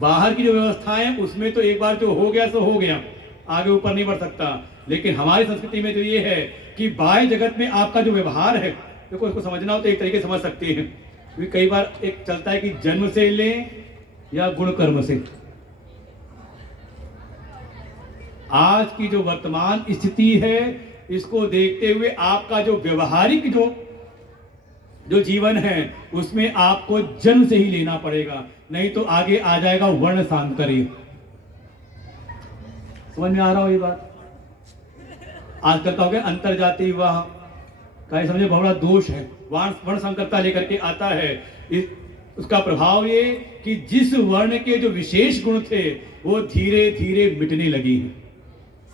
बाहर की जो व्यवस्थाएं उसमें तो एक बार जो हो गया सो हो गया, आगे ऊपर नहीं बढ़ सकता। लेकिन हमारी संस्कृति में तो ये है कि बाह्य जगत में आपका जो व्यवहार है, देखो इसको समझना हो तो एक तरीके समझ सकते हैं। क्योंकि कई बार एक चलता है कि जन्म से लें या गुण कर्म से। आज की जो वर्तमान स्थिति है, इसको देखते हुए आपका जो व्यवहारिक जो जीवन है, उसमें आपको जन्म से ही लेना पड़ेगा, नहीं तो आगे आ जाएगा वर्ण सांकर्य। समझ में आ रहा हो ये बात। आजकल का हो गया अंतर जाति विवाह, कहीं समझे बहुत बड़ा दोष है, वर्ण संकरता लेकर के आता है। उसका प्रभाव ये कि जिस वर्ण के जो विशेष गुण थे वो धीरे धीरे मिटने लगी हैं,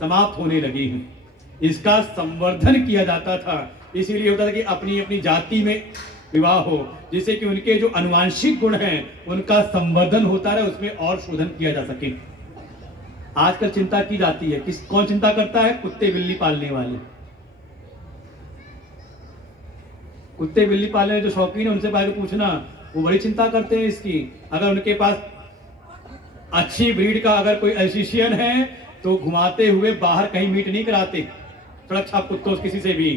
समाप्त होने लगी हैं। इसका संवर्धन किया जाता था। इसीलिए होता था कि अपनी अपनी जाति में विवाह हो, जिससे कि उनके जो अनुवांशिक गुण हैं उनका संवर्धन होता रहे, उसमें और शोधन किया जा सके। आजकल चिंता की जाती है, कौन चिंता करता है? कुत्ते बिल्ली पालने वाले। कुत्ते बिल्ली पालने जो शौकीन है उनसे पहले पूछना, वो बड़ी चिंता करते हैं इसकी। अगर उनके पास अच्छी ब्रीड का अगर कोई एल्सेशियन है तो घुमाते हुए बाहर कहीं मीट नहीं कराते, सुरक्षा कुत्तों किसी से भी।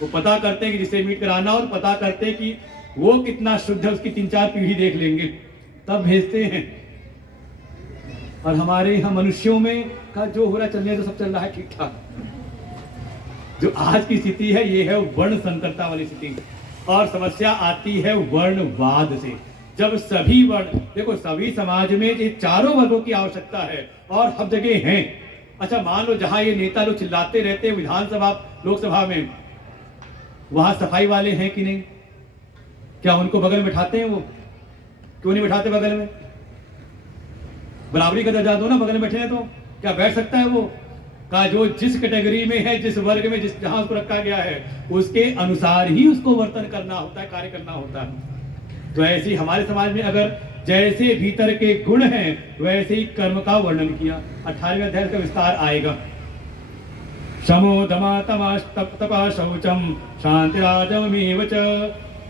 वो पता करते हैं कि जिसे मीट कराना हो, पता करते हैं कि वो कितना शुद्ध है, उसकी 3-4 पीढ़ी देख लेंगे तब भेजते हैं। और हमारे यहाँ मनुष्यों में का जो हो रहा है, चलने तो सब चल रहा है ठीक ठाक। जो आज की स्थिति है ये है वर्ण संकरता वाली स्थिति, और समस्या आती है वर्णवाद से। जब सभी वर्ण, देखो सभी समाज में ये चारों वर्गों की आवश्यकता है और हर जगह हैं। अच्छा मान लो जहां ये नेता लोग चिल्लाते रहते हैं विधानसभा लोकसभा में, वहां सफाई वाले हैं कि नहीं? क्या उनको बगल में बैठाते हैं? वो क्यों नहीं बैठाते बगल में? बराबरी का दर्जा दो ना, बगल में बैठे हैं तो क्या बैठ सकता है वो? का जो जिस कैटेगरी में है, जिस वर्ग में, जिस जहां उसको रखा गया है, उसके अनुसार ही उसको वर्तन करना होता है, कार्य करना होता है। तो ऐसे ही हमारे समाज में अगर जैसे भीतर के गुण हैं वैसे ही कर्म का वर्णन किया। 18वें अध्याय का विस्तार आएगा। शमो दमा तपः शौचम शांतिराजमेव च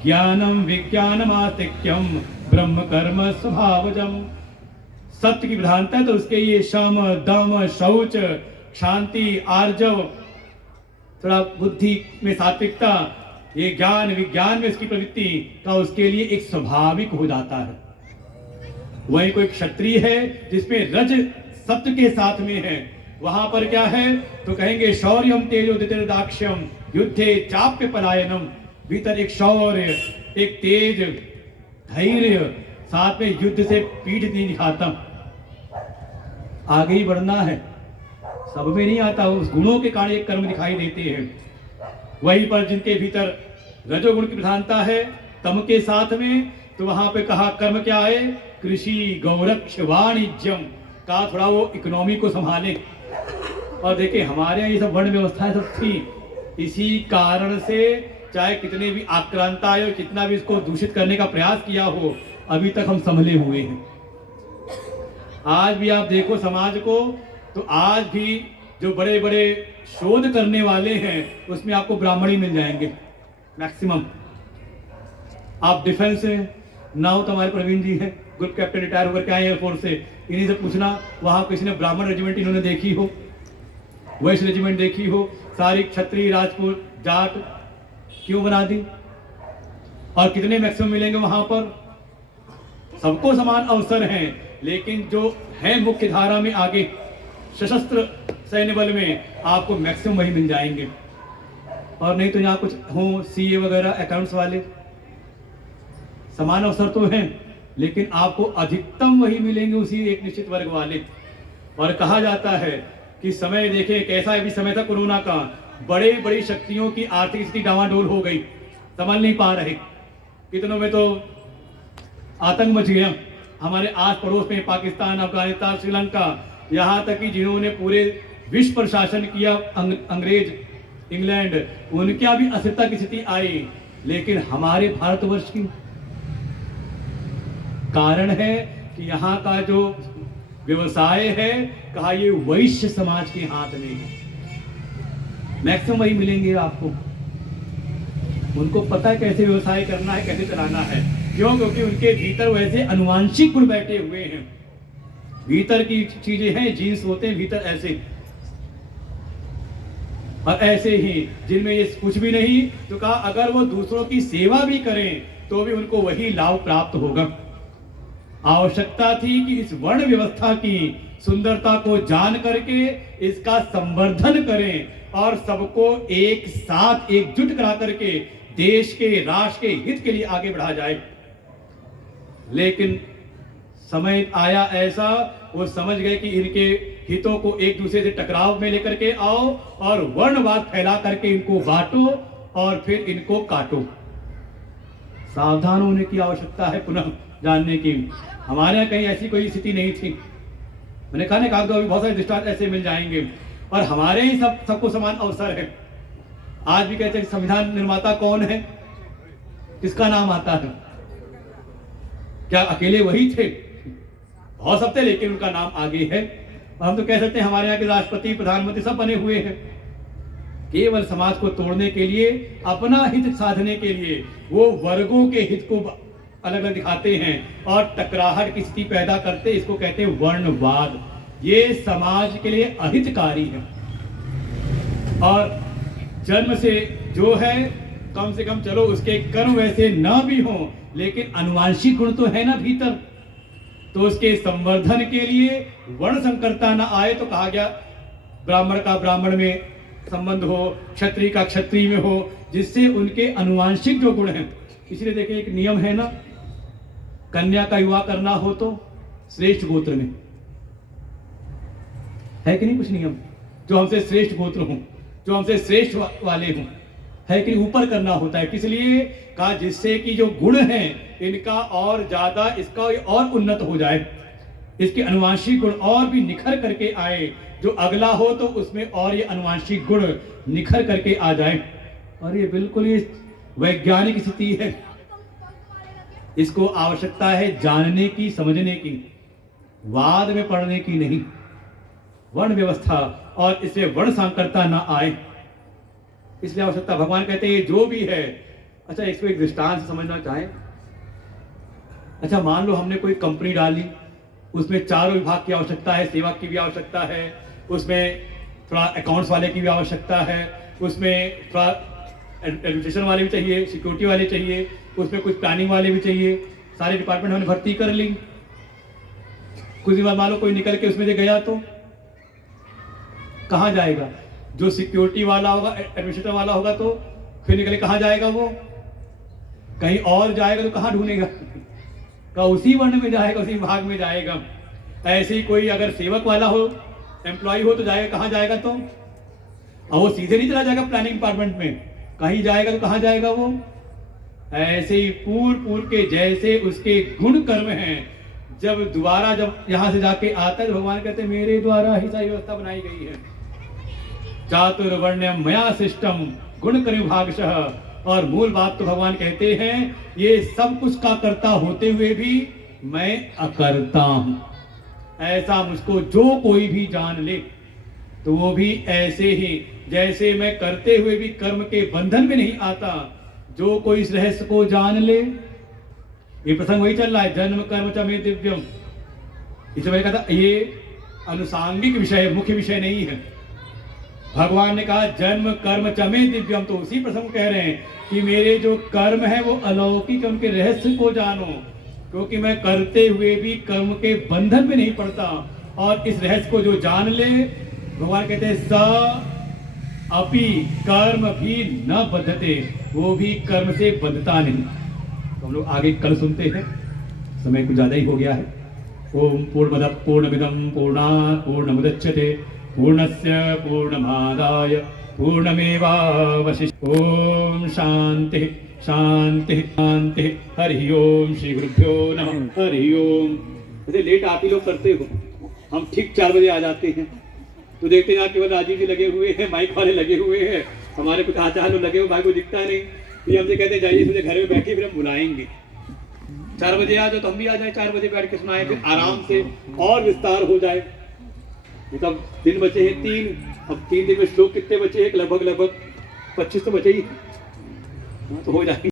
ज्ञानम विज्ञानमास्तिक्यम ब्रह्म कर्म स्वभावजम। सत्य की प्रधानता है तो उसके ये शम दम शौच शांति आर्जव, थोड़ा बुद्धि में सात्विकता, ये ज्ञान विज्ञान में इसकी प्रवृत्ति का उसके लिए एक स्वाभाविक हो जाता है। वही कोई क्षत्रिय है जिसमें रज सत्य के साथ में है, वहां पर क्या है तो कहेंगे शौर्यम तेजोदितिर्दाक्ष्यम युद्धे चाप्य पलायनम। भीतर एक शौर्य, एक तेज, धैर्य, साथ में युद्ध से पीठ नहीं दिखाता। आगे ही बढ़ना है, सब में नहीं आता, उस गुणों के कारण एक कर्म दिखाई देते हैं। वहीं पर जिनके भीतर रजोगुण की प्रधानता है तम के साथ में, तो वहां पे कहा कर्म क्या है? कृषि गौरक्ष वाणिज्यम का, थोड़ा वो इकोनॉमी को संभाले। और देखिए हमारे यहाँ ये सब वर्ण व्यवस्थाएं सब थी, इसी कारण से चाहे कितने भी आक्रांत आए हो, कितना भी इसको दूषित करने का प्रयास किया हो, अभी तक हम संभले हुए हैं। आज भी आप देखो समाज को, तो आज भी जो बड़े बड़े शोध करने वाले हैं उसमें आपको ब्राह्मण ही मिल जाएंगे मैक्सिमम। आप डिफेंस में नाउ तो हमारे प्रवीण जी हैं, ग्रुप कैप्टन रिटायर होकर के आए एयरफोर्स से, इन्हीं से पूछना वहां किसी ने ब्राह्मण रेजिमेंट इन्होंने देखी हो, वैश्य रेजिमेंट देखी हो, सारी क्षत्रिय राजपूत जाट क्यों बना दी? और कितने मैक्सिमम मिलेंगे वहां पर? सबको समान अवसर हैं, लेकिन जो है मुख्य धारा में आगे सशस्त्र सैन्य बल में आपको मैक्सिमम वही मिल जाएंगे। और नहीं तो यहाँ कुछ हो सीए वगैरह अकाउंट्स वाले, समान अवसर तो हैं लेकिन आपको अधिकतम वही मिलेंगे उसी एक निश्चित वर्ग वाले। और कहा जाता है कि समय देखें कैसा भी समय था कोरोना का, बड़े बड़ी शक्तियों की आर्थिक स्थिति डावाडोल हो गई, संभल नहीं पा रहे। कितनों में तो आतंक मच गया, हमारे आस पड़ोस में पाकिस्तान, अफगानिस्तान, श्रीलंका, यहाँ तक कि जिन्होंने पूरे विश्व पर शासन किया अंग्रेज, इंग्लैंड, उनके भी अस्थिरता की स्थिति आई। लेकिन हमारे भारतवर्ष की कारण है कि यहाँ का जो व्यवसाय है, कहा ये वैश्य समाज के हाथ में है, मैक्सिमम वही मिलेंगे आपको। उनको पता है कैसे व्यवसाय करना है, कैसे चलाना है। क्यों? क्योंकि उनके भीतर वैसे अनुवांशिक गुण बैठे हुए हैं, भीतर की चीजें हैं, जीन्स होते हैं भीतर ऐसे। और ऐसे ही जिनमें ये कुछ भी नहीं, तो कहा अगर वो दूसरों की सेवा भी करें तो भी उनको वही लाभ प्राप्त होगा। आवश्यकता थी कि इस वर्ण व्यवस्था की सुंदरता को जान करके इसका संवर्धन करें और सबको एक साथ एकजुट करा करके देश के, राष्ट्र के हित के लिए आगे बढ़ा जाए। लेकिन समय आया ऐसा, वो समझ गए कि इनके हितों को एक दूसरे से टकराव में लेकर के आओ और वर्णवाद फैला करके इनको बांटो और फिर इनको काटो। सावधान होने की आवश्यकता है पुनः जानने की। हमारे यहाँ कहीं ऐसी कोई स्थिति नहीं थी। मैंने कहा ना, कागजों में बहुत सारे दृष्टांत ऐसे मिल जाएंगे। और हमारे ही सबको समान अवसर है। आज भी कहते हैं संविधान निर्माता कौन है, किसका नाम आता है? क्या अकेले वही थे? बहुत सब थे, लेकिन उनका नाम आगे है। और हम तो कह सकते हैं हमारे यहाँ के राष्ट्रपति, प्रधानमंत्री सब बने हुए हैं केवल समाज को तोड़ने के लिए, अपना हित साधने के लिए। वो वर्गों के हित को अलग अलग दिखाते हैं और टकराहट की स्थिति पैदा करते, इसको कहते हैं वर्णवाद। ये समाज के लिए अहितकारी है। और जन्म से जो है, कम से कम चलो उसके कर्म वैसे ना भी हो, लेकिन अनुवांशिक गुण तो है ना भीतर, तो उसके संवर्धन के लिए वर्ण संकरता ना आए। तो कहा गया ब्राह्मण का ब्राह्मण में संबंध हो, क्षत्रिय का क्षत्रिय में हो, जिससे उनके अनुवांशिक जो गुण हैं। इसलिए देखिए एक नियम है ना, कन्या का विवाह करना हो तो श्रेष्ठ गोत्र में, है कि नहीं कुछ नियम, जो हमसे श्रेष्ठ गोत्र हों, जो हमसे श्रेष्ठ वाले हों, है कि ऊपर करना होता है। किस लिए? कहा जिससे कि जो गुण हैं इनका और ज्यादा, इसका और उन्नत हो जाए, इसके अनुवांशिक गुण और भी निखर करके आए। जो अगला हो तो उसमें और ये अनुवांशिक गुण निखर करके आ जाए। और ये बिल्कुल ही वैज्ञानिक स्थिति है। इसको आवश्यकता है जानने की, समझने की, वाद में पढ़ने की नहीं। वर्ण व्यवस्था और इससे वर्ण सांकरता ना आए, इसलिए आवश्यकता। भगवान कहते हैं ये जो भी है। अच्छा, इसको एक दृष्टांत से समझना चाहें। अच्छा, मान लो हमने कोई कंपनी डाली, उसमें चारों विभाग की आवश्यकता है, सेवक की भी आवश्यकता है, उसमें थोड़ा अकाउंट्स वाले की भी आवश्यकता है, उसमें थोड़ा एडमिनिस्ट्रेशन वाले भी चाहिए, सिक्योरिटी वाले चाहिए, उसमें कुछ प्लानिंग वाले भी चाहिए। सारे डिपार्टमेंट हमने भर्ती कर ली। कुछ दिन बाद मान लो कोई निकल के उसमें से गया तो कहाँ जाएगा? जो सिक्योरिटी वाला होगा, एडमिनिस्ट्रेटर वाला होगा, तो फिर निकले कहाँ जाएगा? वो कहीं और जाएगा तो कहाँ ढूंढेगा? का उसी वर्ण में जाएगा, उसी विभाग में जाएगा। ऐसे ही कोई अगर सेवक वाला हो, एम्प्लॉय हो, तो जाएगा कहाँ जाएगा? तो और वो सीधे नहीं चला जाएगा प्लानिंग डिपार्टमेंट में, कहीं जाएगा तो कहाँ जाएगा वो? ऐसे ही पूर्व के जैसे उसके गुण कर्म हैं, जब दोबारा जब यहाँ से जाके आता है, भगवान कहते हैं मेरे द्वारा ही सारी व्यवस्था बनाई गई है। चातुर्वर्ण्यम मया सिस्टम गुण कर्म भागशः। और मूल बात तो भगवान कहते हैं ये सब कुछ का करता होते हुए भी मैं अकर्ता हूं। ऐसा मुझको जो कोई भी जान ले, तो वो भी ऐसे ही जैसे मैं करते हुए भी कर्म के बंधन में नहीं आता। जो कोई इस रहस्य को जान ले, ये प्रसंग वही चल रहा है, जन्म कर्म च मे दिव्यम। इसलिए मैंने कहा था ये अनुसांगिक विषय, मुख्य विषय नहीं है। भगवान ने कहा जन्म कर्म च मे दिव्यम, तो उसी प्रसंग कह रहे हैं कि मेरे जो कर्म है वो अलौकिक, उनके रहस्य को जानो, क्योंकि मैं करते हुए भी कर्म के बंधन में नहीं पड़ता। और इस रहस्य को जो जान ले, भगवान कहते हैं स अपि कर्म भी न बद्धते, वो भी कर्म से बंधता नहीं। तो हम लोग आगे कल सुनते हैं, समय कुछ ज्यादा ही हो गया है। ओम पूर्णमदः पूर्णमिदं पूर्णात् पूर्णमुदच्यते पूर्णस्य पूर्णमादाय पूर्णमेवावशिष्यते। ओम शांति शांति शांति। हरि ओम। श्री गुरुभ्यो नमः। हरि ओम। ऐसे लेट आप ही लोग करते हो, हम ठीक 4 बजे आ जाते हैं, तो देखते हैं केवल राजीव जी लगे हुए हैं, माइक वाले लगे हुए हैं, हमारे कुछ आचार्य लोग लगे हुए, भाई को दिखता नहीं। फिर हमसे कहते हैं जाइए मुझे घर में बैठे, फिर हम बुलाएंगे। 4 बजे आ जाओ तो हम भी आ जाए, 4 बजे बैठ के सुनाए, फिर आराम से और विस्तार हो जाए। मतलब दिन बचे हैं 3, अब 3 दिन में श्लोक कितने बचे हैं? लगभग 25 तो बचे ही, तो हो जाएंगे।